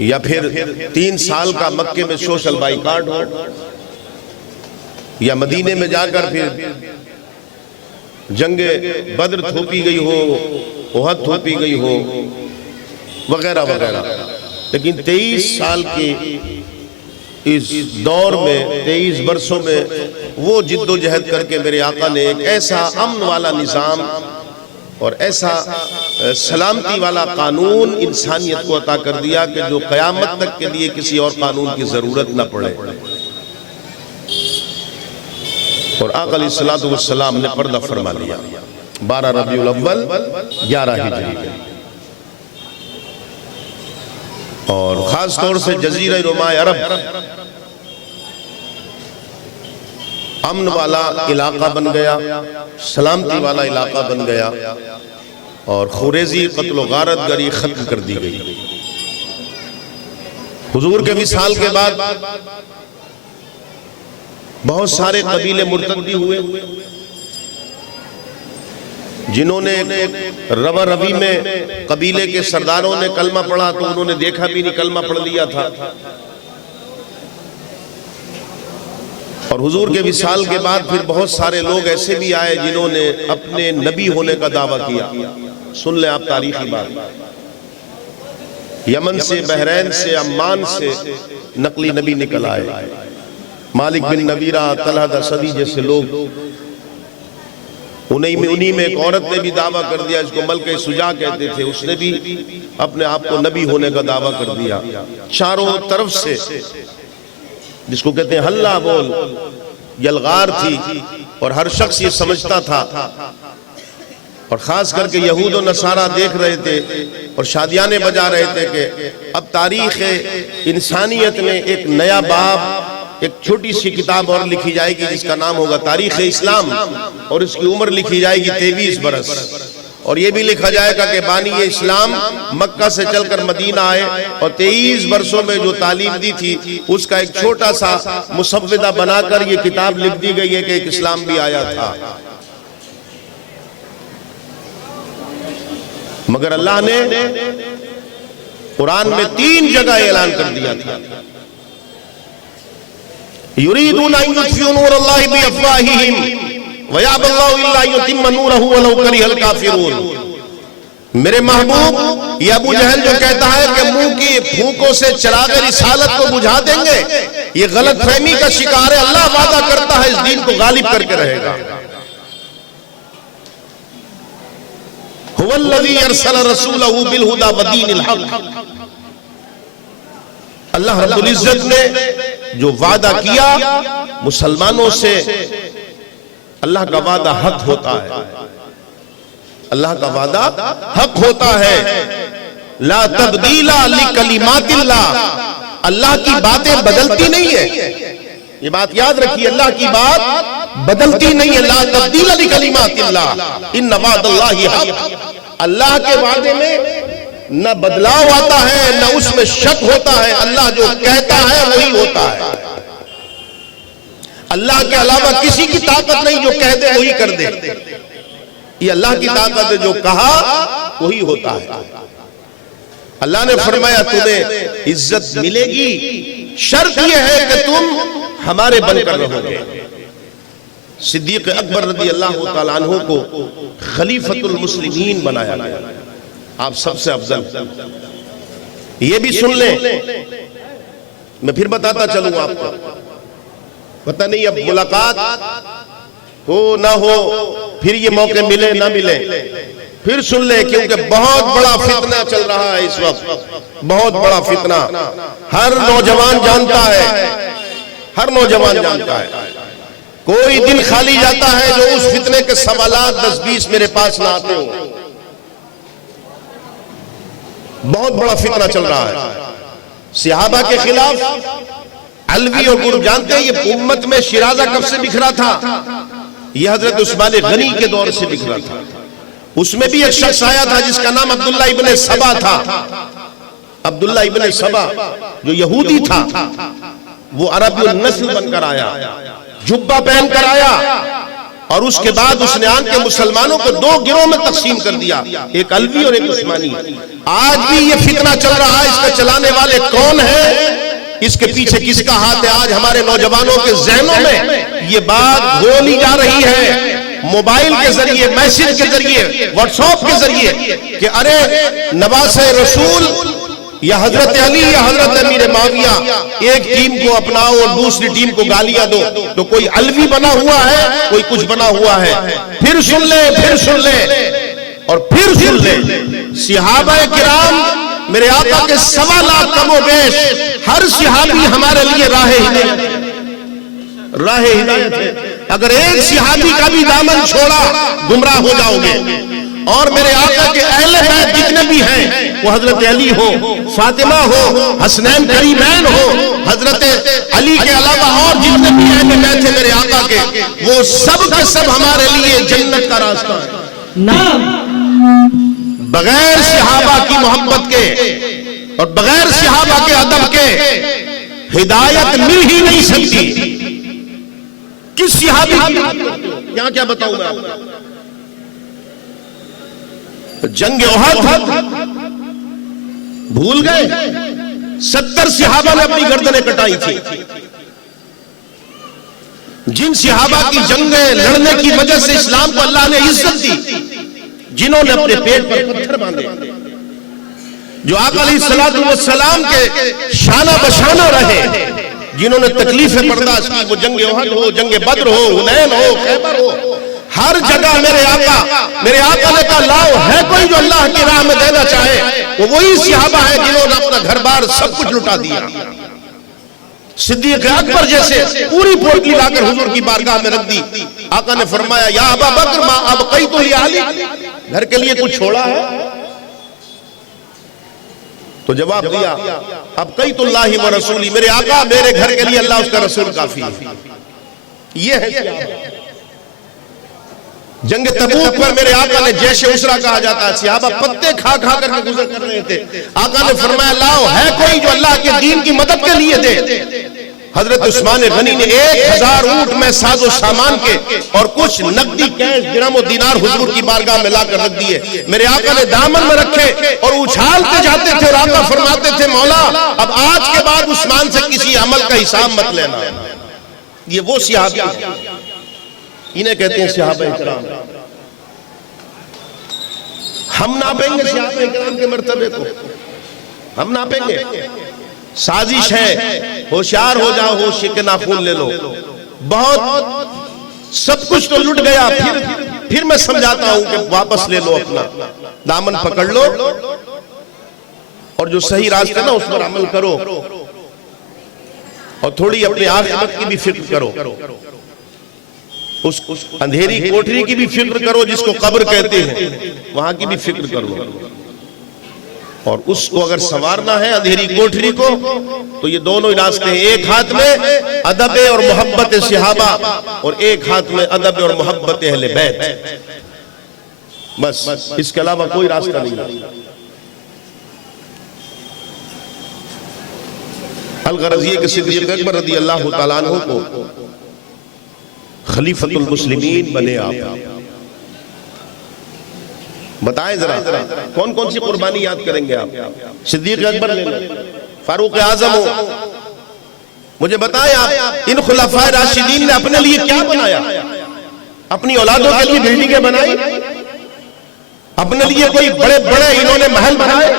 یا پھر 3 سال کا مکے میں سوشل بائیکاٹ ہو، یا مدینے میں جا کر پھر جنگ بدر تھوپی گئی ہو، احد تھوپی گئی ہو، وغیرہ وغیرہ، لیکن 23 سال کی اس دور میں، 23 برسوں میں وہ جد و جہد کر کے میرے آقا نے ایک ایسا امن والا نظام اور ایسا سلامتی والا قانون انسانیت کو عطا کر دیا کہ جو قیامت تک کے لیے کسی اور قانون کی ضرورت نہ پڑے. اور آقا علیہ السلام نے پردہ فرما لیا 12 ربیع الاول 11 ہجری. اور خاص طور سے جزیرہ نما عرب امن والا علاقہ بن گیا، سلامتی والا علاقہ بن گیا، اور خوریزی قتل و غارت گری ختم کر دی گئی. حضور کے وصال کے بعد بہت سارے قبیلے مرتد بھی ہوئے، جنہوں نے روا روی میں قبیلے کے سرداروں نے کلمہ پڑھا تو انہوں نے دیکھا بھی نہیں، کلمہ پڑھ لیا تھا. اور حضور کے وصال کے بعد پھر بہت سارے لوگ ایسے بھی آئے جنہوں نے اپنے نبی ہونے کا دعویٰ کیا. سن لیں آپ تاریخی بات، یمن سے، بحرین سے، عمان سے نقلی نبی نکل آئے. مالک بن نبیرہ، طلحہ اسدی جیسے لوگ. انہی میں ایک عورت نے بھی دعویٰ کر دیا، اس کو ملکہ سجا کہتے تھے، اس نے بھی اپنے آپ کو نبی ہونے کا دعویٰ کر دیا. چاروں طرف سے جس کو کہتے ہیں ہلہ بول یلغار تھی، اور ہر شخص یہ سمجھتا تھا، اور خاص کر کے یہود و نصارہ دیکھ رہے تھے اور شادیانے بجا رہے تھے کہ اب تاریخ انسانیت میں ایک نیا باب، ایک چھوٹی سی کتاب اور لکھی جائے گی جس کا نام ہوگا تاریخ اسلام، اور اس کی عمر لکھی جائے گی 23 برس. اور یہ بھی لکھا جائے گا کہ بانی اسلام مکہ سے چل کر مدینہ آئے اور 23 برسوں میں جو تعلیم دی تھی اس کا ایک چھوٹا سا مسودہ بنا کر یہ کتاب لکھ دی گئی ہے کہ ایک اسلام بھی آیا تھا. مگر اللہ نے قرآن میں 3 جگہ اعلان کر دیا تھا، یریدون ان یطفئوا نور اللہ بافواہہم ویأبی اللہ الا ان یتم نورہ ولو کرہ الکافرون. میرے محبوب، یہ ابو جہل جو کہتا ہے کہ منہ کی پھونکوں سے چراغ رسالت کو بجھا دیں گے، یہ غلط فہمی کا شکار ہے. اللہ وعدہ کرتا ہے اس دین کو غالب کر کے رہے گا. هو الذی ارسل رسولہ بالہدی ودین الحق. اللہ رب العزت نے جو وعدہ کیا مسلمانوں سے، اللہ کا وعدہ حق ہوتا ہے. اللہ کا وعدہ حق ہوتا ہے. لا تبدیل لکلمات اللہ. اللہ کی باتیں بدلتی نہیں ہے، یہ بات یاد رکھیے، اللہ کی بات بدلتی نہیں ہے. لا تبدیل لکلمات اللہ ان وعد اللہ حق. اللہ کے وعدے میں نہ بدلاؤ آتا ہے نہ اس میں شک ہوتا ہے. اللہ جو کہتا ہے وہی ہوتا ہے. اللہ کے علاوہ کسی کی طاقت نہیں جو کہہ دے وہی کر دے. یہ اللہ کی طاقت ہے، جو کہا وہی ہوتا ہے. اللہ نے فرمایا تمہیں عزت ملے گی، شرط یہ ہے کہ تم ہمارے بن کر رہو گے. صدیق اکبر رضی اللہ تعالیٰ عنہ کو خلیفۃ المسلمین بنایا گیا، آپ سب سے افضل. یہ بھی سن لیں، میں پھر بتاتا چلوں آپ کو، پتہ نہیں اب ملاقات ہو نہ ہو، پھر یہ موقع ملے نہ ملے، پھر سن لیں، کیونکہ بہت بڑا فتنہ چل رہا ہے اس وقت، بہت بڑا فتنہ. ہر نوجوان جانتا ہے، ہر نوجوان جانتا ہے. کوئی دن خالی جاتا ہے جو اس فتنے کے سوالات 10-20 میرے پاس نہ آتے ہوں. بہت بڑا فتنہ چل رہا ہے صحابہ کے خلاف. علوی اور گروہ جانتے ہیں یہ امت میں شیرازہ کب سے بکھرا تھا؟ یہ حضرت عثمان غنی کے دور سے بکھرا تھا. اس میں بھی ایک شخص آیا تھا جس کا نام عبداللہ ابن سبا تھا. عبداللہ ابن سبا جو یہودی تھا، وہ عربی النسل بن کر آیا، جبہ پہن کر آیا، اور اس کے بعد اس نے آن کے مسلمانوں کو 2 گروہ میں تقسیم کر دیا، ایک علوی اور ایک عثمانی. آج بھی یہ فتنہ چل رہا ہے. اس کا چلانے والے کون ہیں؟ اس کے پیچھے کس کا ہاتھ ہے؟ آج ہمارے نوجوانوں کے ذہنوں میں یہ بات گھولی جا رہی ہے، موبائل کے ذریعے، میسج کے ذریعے، واٹس ایپ کے ذریعے، کہ ارے نواسہ رسول یا حضرت علی یا حضرت امیر معاویہ ایک ٹیم کو اپناؤ اور دوسری ٹیم کو گالیاں دو. تو کوئی علوی بنا ہوا ہے، کوئی کچھ بنا ہوا ہے. پھر سن لے، اور پھر سن لیں صحابہ کرام میرے آقا کے 1.25 لاکھ کم و بیش ہر صحابی ہمارے لیے راہ ہدایت ہے. اگر ایک صحابی کا بھی دامن چھوڑا گمراہ ہو جاؤ گے. اور میرے آقا کے اہل بیت جتنے بھی ہیں وہ حضرت علی ہو, فاطمہ ہو, حسنین کریمین ہو, حضرت علی کے علاوہ اور جتنے بھی اہل بیت ہیں میرے آقا کے, وہ سب کے سب ہمارے لیے جنت کا راستہ ہے. بغیر صحابہ کی محبت کے اور بغیر صحابہ کے ادب کے ہدایت مل ہی نہیں سکتی. کس صحابی کیا کیا بتاؤں میں آپ کو. جنگ احد بھول گئے, 70 صحابہ نے اپنی گردنیں کٹائی تھی. جن صحابہ کی جنگیں لڑنے کی وجہ سے اسلام کو اللہ نے عزت دی, جنہوں نے اپنے پیٹ پر پتھر باندھے, جو آقا علیہ السلام کے شانہ بشانہ رہے, جنہوں نے تکلیفیں برداشت کی, وہ جنگ احد ہو, جنگ بدر ہو, حنین ہو, خیبر ہو, ہر جگہ میرے آقا نے کہا لاؤ ہے کوئی جو اللہ کی راہ میں دینا چاہے. وہ وہی صحابہ ہیں جنہوں نے اپنا گھر بار سب کچھ لٹا دیا. صدیق اکبر جیسے پوری پوٹلی لا کر حضور کی بارگاہ میں رکھ دی. آقا نے فرمایا یا ابا بکر ما ابقیت لعلی, گھر کے لیے کچھ چھوڑا ہے؟ تو جواب دیا ابقیت اللہ و رسولی, میرے آقا میرے گھر کے لیے اللہ اس کا رسول کافی ہے. یہ ہے جنگ تبوک پر میرے آقا نے جیش اسرا کہا جاتا ہے, صحابہ پتے کھا کھا کر کے گزر کر رہے تھے. آقا نے فرمایا لاؤ ہے کوئی جو اللہ کے دین کی مدد کے لیے دے. حضرت عثمان غنی نے 1000 اونٹ میں ساز و سامان کے اور کچھ نقدی کیش درہم و دینار حضور کی بارگاہ میں لا کر رکھ دیے. میرے آقا نے دامن میں رکھے اور اچھالتے جاتے تھے, اور آقا فرماتے تھے مولا اب آج کے بعد عثمان سے کسی عمل کا حساب مت لینا. یہ وہ صحابہ انہیں کہتے ہیں صحابہ اکرام. ہم ناپیں گے صحابہ اکرام کے مرتبے کو, ہم ناپیں گے. سازش ہے, ہوشیار ہو جاؤ, ہوش کے ناخون لے لو. بہت سب کچھ تو لٹ گیا, پھر میں سمجھاتا ہوں کہ واپس لے لو, اپنا دامن پکڑ لو اور جو صحیح راستہ نا اس پر عمل کرو, اور تھوڑی اپنی آخرت کی بھی فکر کرو. اس اندھیری کوٹری کی بھی فکر کرو جس کو قبر کہتے ہیں, وہاں کی بھی فکر کرو. اور اس کو اگر سنوارنا ہے اندھیری کوٹری کو تو یہ دونوں راستے ہیں. ایک ہاتھ میں ادب اور محبت صحابہ, اور ایک ہاتھ میں ادب اور محبت اہل بیت. بس اس کے علاوہ کوئی راستہ نہیں. الغرض یہ کہ صدیق اکبر رضی اللہ تعالیٰ عنہ کو خلیفۃ المسلمین بنے آپ. بتائیں ذرا کون کون سی قربانی یاد کریں گے آپ؟ صدیق اکبر لے لیں, فاروق اعظم ہو. مجھے بتائیں آپ ان خلفائے راشدین نے اپنے لیے کیا بنایا؟ اپنی اولادوں کے لیے بلڈنگیں بنائی, اپنے لیے کوئی بڑے بڑے انہوں نے محل بنائے؟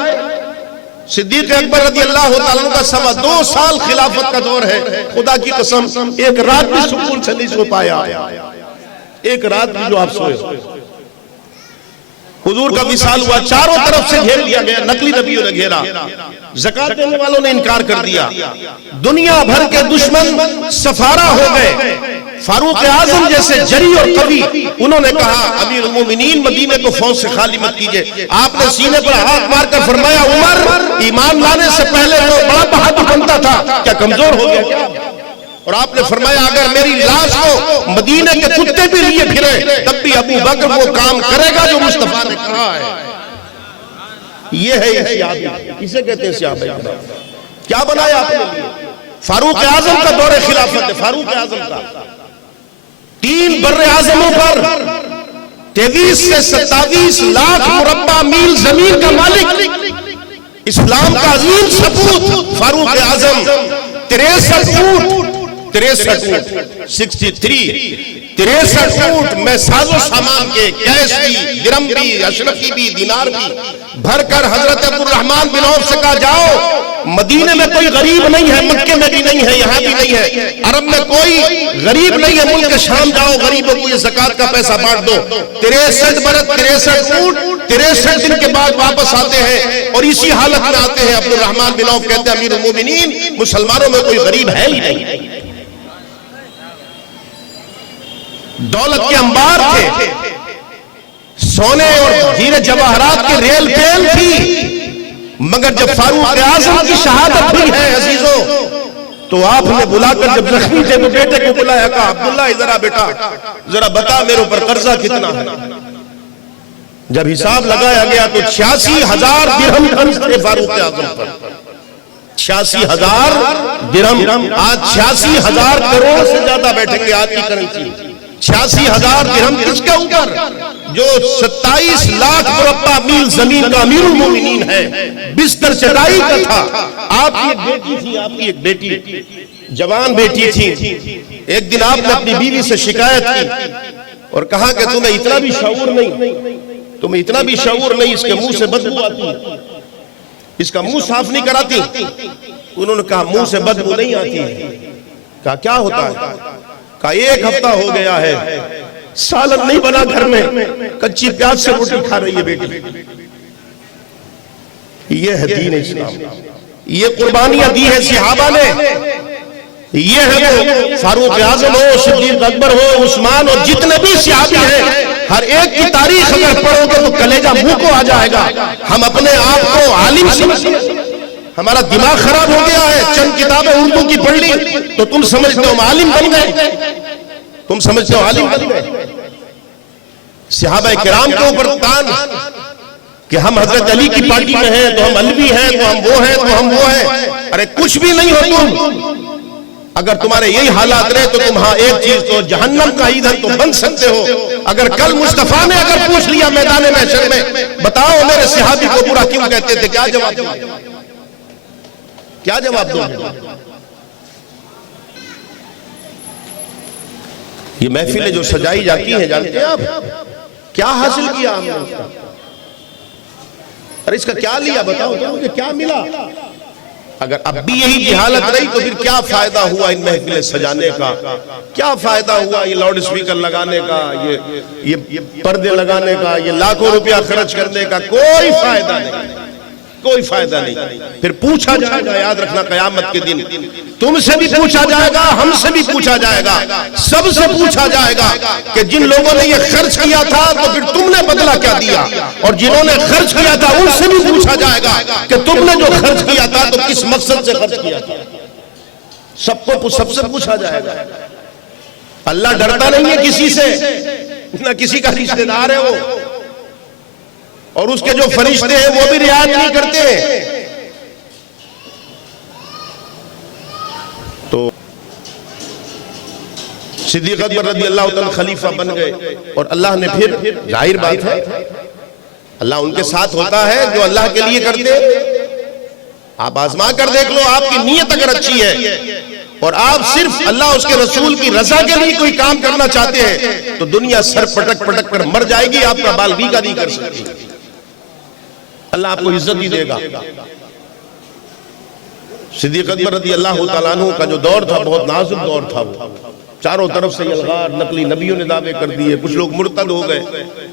صدیق اکبر رضی اللہ تعالیٰ عنہ کا 2.25 سال خلافت کا دور ہے. خدا کی قسم ایک رات بھی سکون سے نہیں سو پایا, ایک رات بھی جو آپ سوئے. حضور کا وصال ہوا, چاروں طرف سے گھیر لیا گیا, نقلی نبیوں نے گھیرا, زکات دینے والوں نے انکار کر دیا, دنیا بھر کے دشمن سفارہ ہو گئے. فاروق اعظم جیسے جری اور قوی, انہوں نے کہا امیر المومنین مدینے کو فوج سے خالی مت کیجئے. آپ نے سینے پر ہاتھ مار کر فرمایا عمر ایمان لانے سے پہلے تو بڑا بہادر بنتا تھا, کیا کمزور ہو گیا کیا؟ اور آپ نے فرمایا اگر میری لاش کو مدینے کے کتے بھی لیے پھرے تب بھی ابو بکر وہ کام کرے گا جو مصطفیٰ نے کہا ہے. یہ ہے صحابہ, اسے کہتے ہیں صحابہ. کیا بنایا آپ نے؟ فاروق اعظم کا دور خلافت ہے. فاروق اعظم کا 3 بر اعظموں پر 23 سے 27 لاکھ مربع میل زمین کا مالک, اسلام کا عظیم سپوت فاروق اعظم. 63 اونٹ 63 63 اونٹ میں ساز و سامان کے، کیش بھی، درم بھی، اشرفی بھی، دینار بھی بھر کر حضرت عبد الرحمن بن عوف سے کہا جاؤ، مدینے میں کوئی غریب نہیں ہے، مکے میں بھی نہیں ہے، یہاں بھی نہیں ہے، عرب میں کوئی غریب نہیں ہے، ملک شام جاؤ، غریبوں کو یہ زکوٰۃ کا پیسہ بانٹ دو۔ 63 برس 63 اونٹ 63 دن کے بعد واپس آتے ہیں، اور اسی حالت میں آتے ہیں۔ عبد الرحمن بن عوف کہتے ہیں امیر المومنین مسلمانوں میں کوئی غریب ہے ہی نہیں، دولت کے انبار تھے، سونے اور ہیرے جواہرات کے ریل پیل تھی، مگر جب فاروق اعظم کی شہادت ہوئی ہے عزیزوں، تو آپ نے بلا کر جب زخمی تھے تو بیٹے کو بلایا، کہا عبداللہ ذرا بیٹا ذرا بتا میرے اوپر قرضہ کتنا ہے۔ جب حساب لگایا گیا تو 86,000 درہم قرض تھے فاروق اعظم پر، 86,000 درہم، آج 86,000 کروڑ سے زیادہ بیٹھیں گے آج کی کرنسی۔ 86,000 درہم کس کے اوپر؟ جو 27 لاکھ مربع میل زمین کا امیر المومنین ہے، بستر چٹائی کا تھا۔ آپ کی ایک بیٹی تھی، آپ کی ایک بیٹی جوان بیٹی تھی، ایک دن آپ نے اپنی بیوی سے شکایت کی اور کہا کہ تمہیں اتنا بھی شعور نہیں، تمہیں اتنا بھی شعور نہیں، اس کے منہ سے بدبو آتی ہے، اس کا منہ صاف نہیں کراتی۔ انہوں نے کہا منہ سے بدبو نہیں آتی ہے۔ کہا کیا ہوتا ہے؟ کہا 1 ہفتہ ہو گیا ہے سالن نہیں بنا گھر میں، کچی پیاز سے روٹی کھا رہی ہے بیٹی۔ یہ ہے دین اسلام، یہ قربانیاں دی ہیں صحابہ نے، یہ ہے وہ فاروق اعظم ہو، صدیق اکبر ہو، عثمان اور جتنے بھی صحابی ہیں، ہر ایک کی تاریخ اگر پڑھو گے تو کلیجہ منہ کو آ جائے گا۔ ہم اپنے آپ کو عالم سمجھتے ہیں، ہمارا دماغ خراب ہو گیا ہے، چند کتابیں اردو کی پڑھ لی تو تم سمجھتے ہو ہم عالم بن گئے، تم سمجھتے ہو عالم بن گئے۔ صحابہ کرام کے اوپر تان کہ ہم حضرت علی کی پارٹی میں ہیں تو ہم علوی ہیں، تو ہم وہ ہیں، تو ہم وہ ہیں۔ ارے کچھ بھی نہیں ہو تم، اگر تمہارے یہی حالات رہے تو تم ہاں ایک چیز تو جہنم کا ایندھن تو بن سکتے ہو۔ اگر کل مصطفیٰ نے اگر پوچھ لیا میدان محشر میں بتاؤ میرے صحابی کو برا کیوں کہتے تھے، کیا جواب دو؟ کیا جواب دو؟ یہ محفلیں جو سجائی جاتی ہیں جانتے ہیں آپ کیا حاصل کیا ہم نے اس کا؟ ارے اس کا کیا لیا بتاؤ تو مجھے کیا ملا؟ اگر اب بھی یہی کی حالت رہی تو پھر کیا فائدہ ہوا ان محفلیں سجانے کا؟ کیا فائدہ ہوا یہ لاؤڈ سپیکر لگانے کا، یہ پردے لگانے کا، یہ لاکھوں روپیہ خرچ کرنے کا؟ کوئی فائدہ نہیں، کوئی فائدہ نہیں۔ پھر پوچھا جائے گا، یاد رکھنا قیامت کے دن تم سے بھی پوچھا جائے گا، ہم سے بھی پوچھا جائے گا، سب سے پوچھا جائے گا کہ جن لوگوں نے یہ خرچ کیا تھا تو پھر تم نے بدلہ کیا دیا، اور جنہوں نے خرچ کیا تھا ان سے بھی پوچھا جائے گا کہ تم نے جو خرچ کیا تھا تو کس مقصد سے خرچ کیا تھا۔ سب سے پوچھا جائے گا۔ اللہ ڈرتا نہیں ہے کسی سے، نہ کسی کا رشتہ دار ہے وہ، اور اس کے جو فرشتے ہیں وہ بھی رعایت نہیں کرتے۔ تو صدیق اکبر رضی اللہ تعالیٰ خلیفہ بن گئے، اور اللہ نے پھر ظاہر بات ہے اللہ ان کے ساتھ ہوتا ہے جو اللہ کے لیے کرتے۔ آپ آزما کر دیکھ لو، آپ کی نیت اگر اچھی ہے اور آپ صرف اللہ اس کے رسول کی رضا کے لیے کوئی کام کرنا چاہتے ہیں تو دنیا سر پٹک پٹک کر مر جائے گی، آپ کا بال بیگا نہیں کر سکتی، اللہ آپ کو عزت ہی دے گا۔ صدیق اکبر رضی اللہ تعالیٰ عنہ کا جو دور تھا بہت نازک دور تھا، وہ چاروں طرف سے الغار نقلی نبیوں نے دعوے کر دیے، کچھ لوگ مرتد ہو گئے،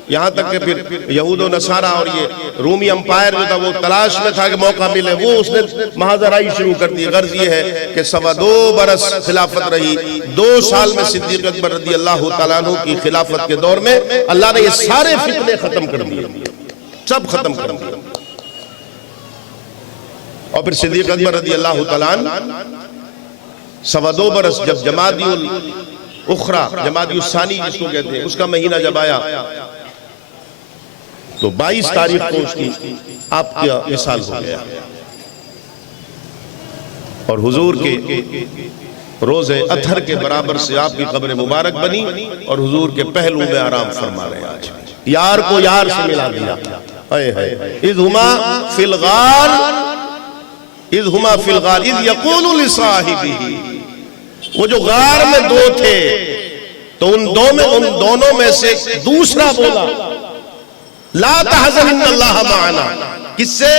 یہاں تک کہ پھر یہود و نصارہ اور یہ رومی امپائر جو تھا وہ تلاش میں تھا کہ موقع ملے، وہ اس نے محاذرائی شروع کر دی۔ غرض یہ ہے کہ 2.25 برس خلافت رہی، 2 سال میں صدیق اکبر رضی اللہ تعالیٰ عنہ کی خلافت کے دور میں اللہ نے یہ سارے فتنے ختم کر دیے، سب ختم کر دیے۔ اور پھر صدیق اکبر رضی اللہ تعالیٰ عنہ 2.25 برس جب جمادی الاخری، جمادی الثانی جس کو کہتے ہیں، اس کا مہینہ جب آیا تو 22 تاریخ کو اس کی آپ کا وصال ہو گیا، اور حضور کے روز اطہر کے برابر سے آپ کی قبر مبارک بنی، اور حضور کے پہلو میں آرام فرما رہے ہیں۔ آج یار کو یار سے ملا دیا۔ اذ ہما فی الغار اذ ہما فی الغار اذ یقول لصاحبہ، وہ جو غار میں 2 تھے، تو ان دونوں میں سے دوسرا بولا لا تحزن ان اللہ معنا، کس سے؟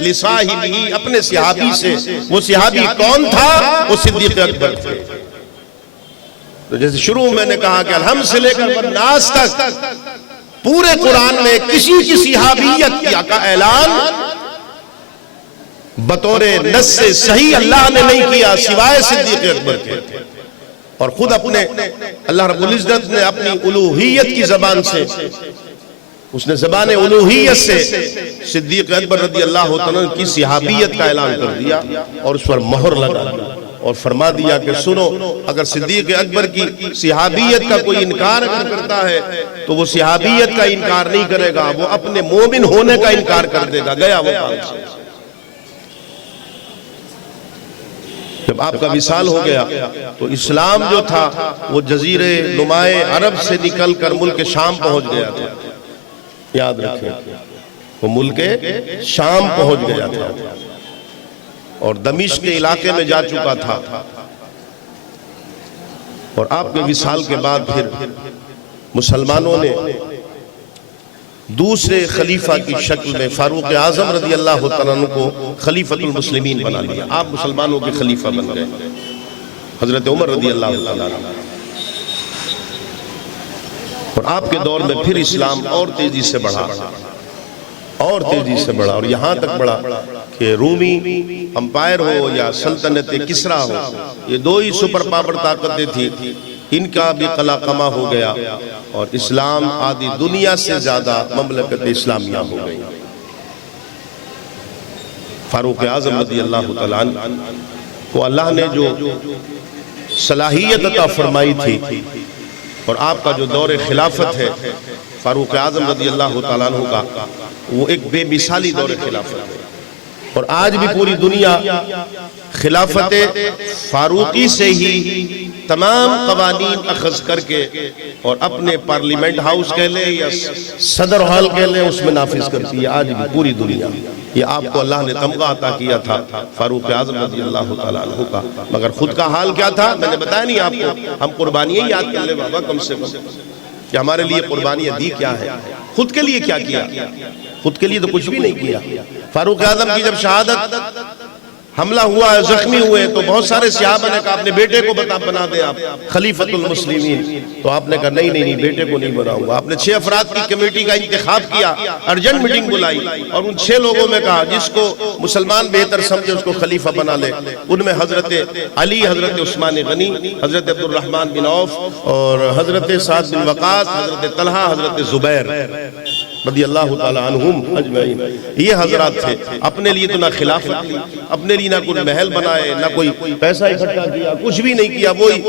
لصاحبہ، اپنے صحابی سے۔ وہ صحابی کون تھا؟ وہ صدیق اکبر تھے۔ تو جیسے شروع میں نے کہا کہ الحمد سے لے کر ناس تک پورے قرآن میں کسی کی صحابیت کا اعلان بطور نص سے صحیح اللہ نے نہیں کیا سوائے صدیق اکبر کے، اور خود اپنے اللہ رب العزت نے اپنی الوہیت کی زبان سے، اس نے زبان الوہیت سے صدیق اکبر رضی اللہ عنہ کی صحابیت کا اعلان کر دیا اور اس پر مہر لگا دیا اور فرما دیا کہ سنو، اگر صدیق اکبر کی صحابیت کا کوئی انکار اگر کرتا ہے تو وہ صحابیت کا انکار نہیں کرے گا، وہ اپنے مومن ہونے کا انکار کر دے گا۔ گیا وہ کام سے۔ جب آپ کا وصال ہو گیا تو اسلام جو تھا وہ جزیرے نمائے عرب سے نکل کر ملک شام پہنچ گیا تھا۔ یاد رکھیں، وہ ملک شام پہنچ گیا تھا اور دمشق کے علاقے میں جا چکا تھا، اور آپ کے وصال کے بعد پھر مسلمانوں نے دوسرے خلیفہ کی شکل میں فاروق اعظم رضی اللہ تعالیٰ عنہ کو خلیفۃ المسلمین بنا لیا۔ آپ مسلمانوں کے خلیفہ بن گئے، حضرت عمر رضی اللہ تعالیٰ عنہ۔ اور آپ کے دور میں پھر اسلام اور تیزی سے بڑھا، اور تیزی سے بڑھا، اور یہاں تک بڑھا کہ رومی امپائر ہو یا سلطنت کسریٰ ہو، یہ دو ہی سپر پاور طاقتیں تھیں، ان کا بھی قلع قمع ہو گیا اور اسلام آدھی دنیا سے زیادہ مملکت اسلامیہ ہو گئی۔ فاروق اعظم رضی اللہ تعالیٰ عنہ کو اللہ نے جو صلاحیت عطا فرمائی تھی، اور آپ کا جو دور خلافت ہے فاروق اعظم رضی اللہ تعالیٰ عنہ کا، وہ ایک بے مثالی دور خلافت ہے، اور آج بھی پوری دنیا خلافت فاروقی سے ہی تمام قوانین اخذ کر کے اور اپنے پارلیمنٹ ہاؤس کہہ لیں یا صدر ہال کہہ لیں اس میں نافذ کرتی ہے آج بھی پوری دنیا۔ یہ آپ کو اللہ نے تمغہ عطا کیا تھا فاروق اعظم رضی اللہ تعالیٰ عنہ کا، مگر خود کا حال کیا تھا میں نے بتایا نہیں آپ کو۔ ہم قربانیاں یاد کر لیں بابا کم سے کم کہ ہمارے لیے قربانیاں دی کیا ہے، خود کے لیے کیا کیا؟ خود کے لیے تو کچھ بھی نہیں کیا۔ فاروق اعظم کی جب شہادت حملہ ہوا ہے، زخمی ہوئے، تو بہت سارے صحابہ نے کہا اپنے بیٹے کو بنا دیں آپ خلیفۃ المسلمین، تو آپ نے کہا نہیں بیٹے کو نہیں بناؤں گا۔ آپ نے 6 افراد کی کمیٹی کا انتخاب کیا، ارجنٹ میٹنگ بلائی اور ان 6 لوگوں میں کہا جس کو مسلمان بہتر سمجھے اس کو خلیفہ بنا لے۔ ان میں حضرت علی، حضرت عثمان غنی، حضرت عبد الرحمن بن عوف اور حضرت سعد بن وقاص، حضرت طلحہ، حضرت زبیر رضی اللہ تعالیٰ عنہم اجمعین۔ یہ حضرات تھے، اپنے لیے تو نہ خلافت لی، اپنے لیے نہ کوئی محل بنائے، نہ کوئی پیسہ اکٹھا کیا، کچھ بھی نہیں کیا۔ وہی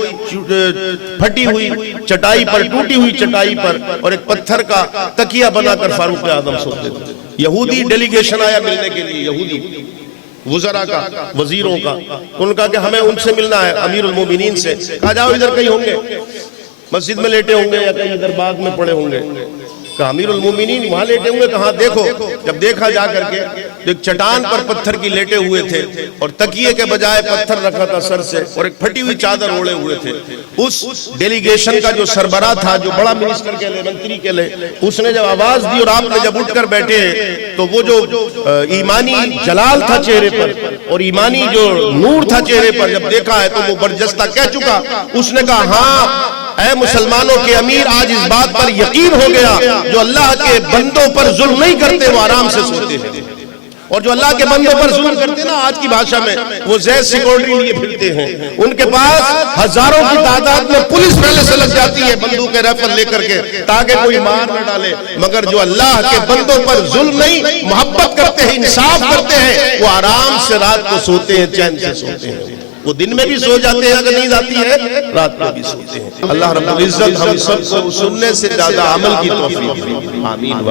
پھٹی ہوئی چٹائی پر، ٹوٹی ہوئی چٹائی پر اور ایک پتھر کا تکیہ بنا کر فاروق اعظم سوتے تھے۔ یہودی ڈیلیگیشن آیا ملنے کے لیے، یہودی وزراء کا، وزیروں کا، ان کا کہ ہمیں ان سے ملنا ہے، امیر المومنین سے۔ کہا جاؤ ادھر کہیں ہوں گے، مسجد میں لیٹے ہوں گے یا کہیں ادھر باغ میں پڑے ہوں گے۔ کہا امیر المومنین وہاں لیٹے ہوں گے، کہاں دیکھو۔ جب دیکھا جا کر کے ایک چٹان پر پتھر کی لیٹے ہوئے تھے اور تکیے کے بجائے پتھر رکھا تھا سر سے اور ایک پھٹی ہوئی چادر اوڑے ہوئے تھے۔ اس ڈیلیگیشن کا جو سربراہ تھا، جو بڑا منسٹر کے لئے، منتری کے لئے، اس نے جب آواز دی اور آپ نے جب اٹھ کر بیٹھے تو وہ جو ایمانی جلال تھا چہرے پر اور ایمانی جو نور تھا چہرے پر، جب دیکھا ہے تو وہ برجستہ کہہ چکا۔ اس نے کہا ہاں اے مسلمانوں کے امیر، آج اس بات پر یقین ہو گیا جو اللہ کے بندوں پر ظلم نہیں کرتے وہ آرام سے سوتے ہیں، اور جو اللہ کے بندوں پر ظلم کرتے نا آج کی بھاشا میں وہ زید سیکورٹی لیے پھرتے ہیں، ان کے پاس ہزاروں کی تعداد میں پولیس پہلے سے لگ جاتی ہے بندوق کے ریفل لے کر کے تاکہ کوئی مار نہ ڈالے، مگر جو اللہ کے بندوں پر ظلم نہیں، محبت کرتے ہیں، انصاف کرتے ہیں، وہ آرام سے رات کو سوتے ہیں، چین سے سوتے ہیں۔ وہ دن میں بھی سو جاتے ہیں اگر نیند آتی ہے، رات میں بھی سوتے ہیں۔ اللہ رب العزت ہم سب کو سننے سے زیادہ عمل کی توفیق دے۔ آمین۔